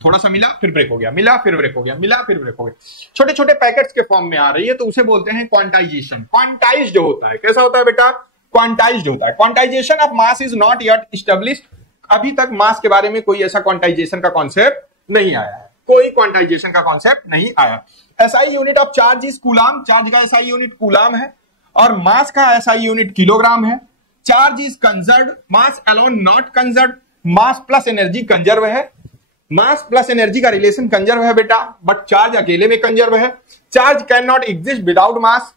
थोड़ा सा मिला फिर ब्रेक हो गया, मिला फिर ब्रेक हो गया, मिला फिर ब्रेक हो गया, छोटे छोटे पैकेट्स के फॉर्म में आ रही है, तो उसे बोलते हैं क्वांटाइजेशन। क्वांटाइज्ड होता है। कैसा होता है बेटा? क्वांटाइज्ड होता है। Quantization of mass is not yet established. अभी तक मास के बारे में कोई ऐसा क्वांटाइजेशन का कॉन्सेप्ट नहीं आया है, कोई क्वांटाइजेशन का कॉन्सेप्ट नहीं आया। SI unit of charge is coulomb. Charge का एसआई यूनिट कूलाम है और मास का एसआई यूनिट किलोग्राम है। Charge is conserved, mass alone not conserved. Mass plus energy conserve है। मास प्लस एनर्जी का रिलेशन कंजर्व है बेटा, बट चार्ज अकेले में कंजर्व है। Charge can not exist without mass.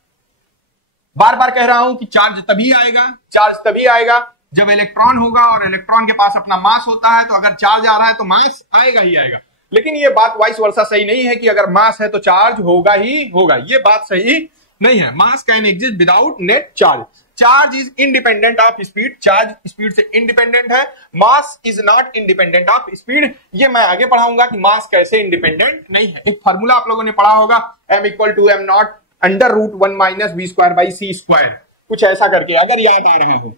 बार बार कह रहा हूं कि चार्ज तभी आएगा जब इलेक्ट्रॉन होगा, और इलेक्ट्रॉन के पास अपना मास होता है। तो अगर चार्ज आ रहा है तो मास आएगा ही आएगा। लेकिन ये बात वाइस वर्सा सही नहीं है कि अगर मास है तो चार्ज होगा ही होगा। ये बात सही नहीं है। मास can exist without net charge. Charge is independent of speed. Charge speed से इंडिपेंडेंट है। Mass is not independent of speed. ये मैं आगे पढ़ाऊंगा कि मास कैसे इंडिपेंडेंट नहीं है। एक फार्मूला आप लोगों ने पढ़ा होगा, m equal to m not under root 1 minus v square by c square, कुछ ऐसा करके, अगर याद आ रहा हो।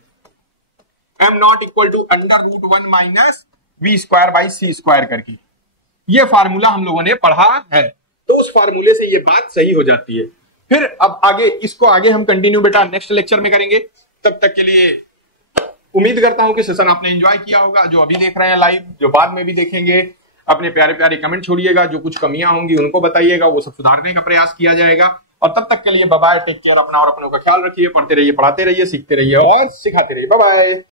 m not equal to under root 1 minus v square by c square करके, ये फार्मूला हम लोगों ने पढ़ा है। तो उस फार्मूले से ये बात सही हो जाती है। फिर अब आगे इसको हम कंटिन्यू बेटा नेक्स्ट लेक्चर में करेंगे। तब तक के लिए उम्मीद करता हूं कि सेशन आपने एंजॉय किया होगा। जो अभी देख रहे हैं लाइव, जो बाद में भी देखेंगे, अपने प्यारे प्यारे कमेंट छोड़िएगा। जो कुछ कमियां होंगी उनको बताइएगा, वो सब सुधारने का प्रयास किया जाएगा। और तब तक के लिए बाय बाय, टेक केयर, अपना और अपनों का ख्याल रखिए। पढ़ते रहिए, पढ़ाते रहिए, सीखते रहिए और सिखाते रहिए। Bye bye.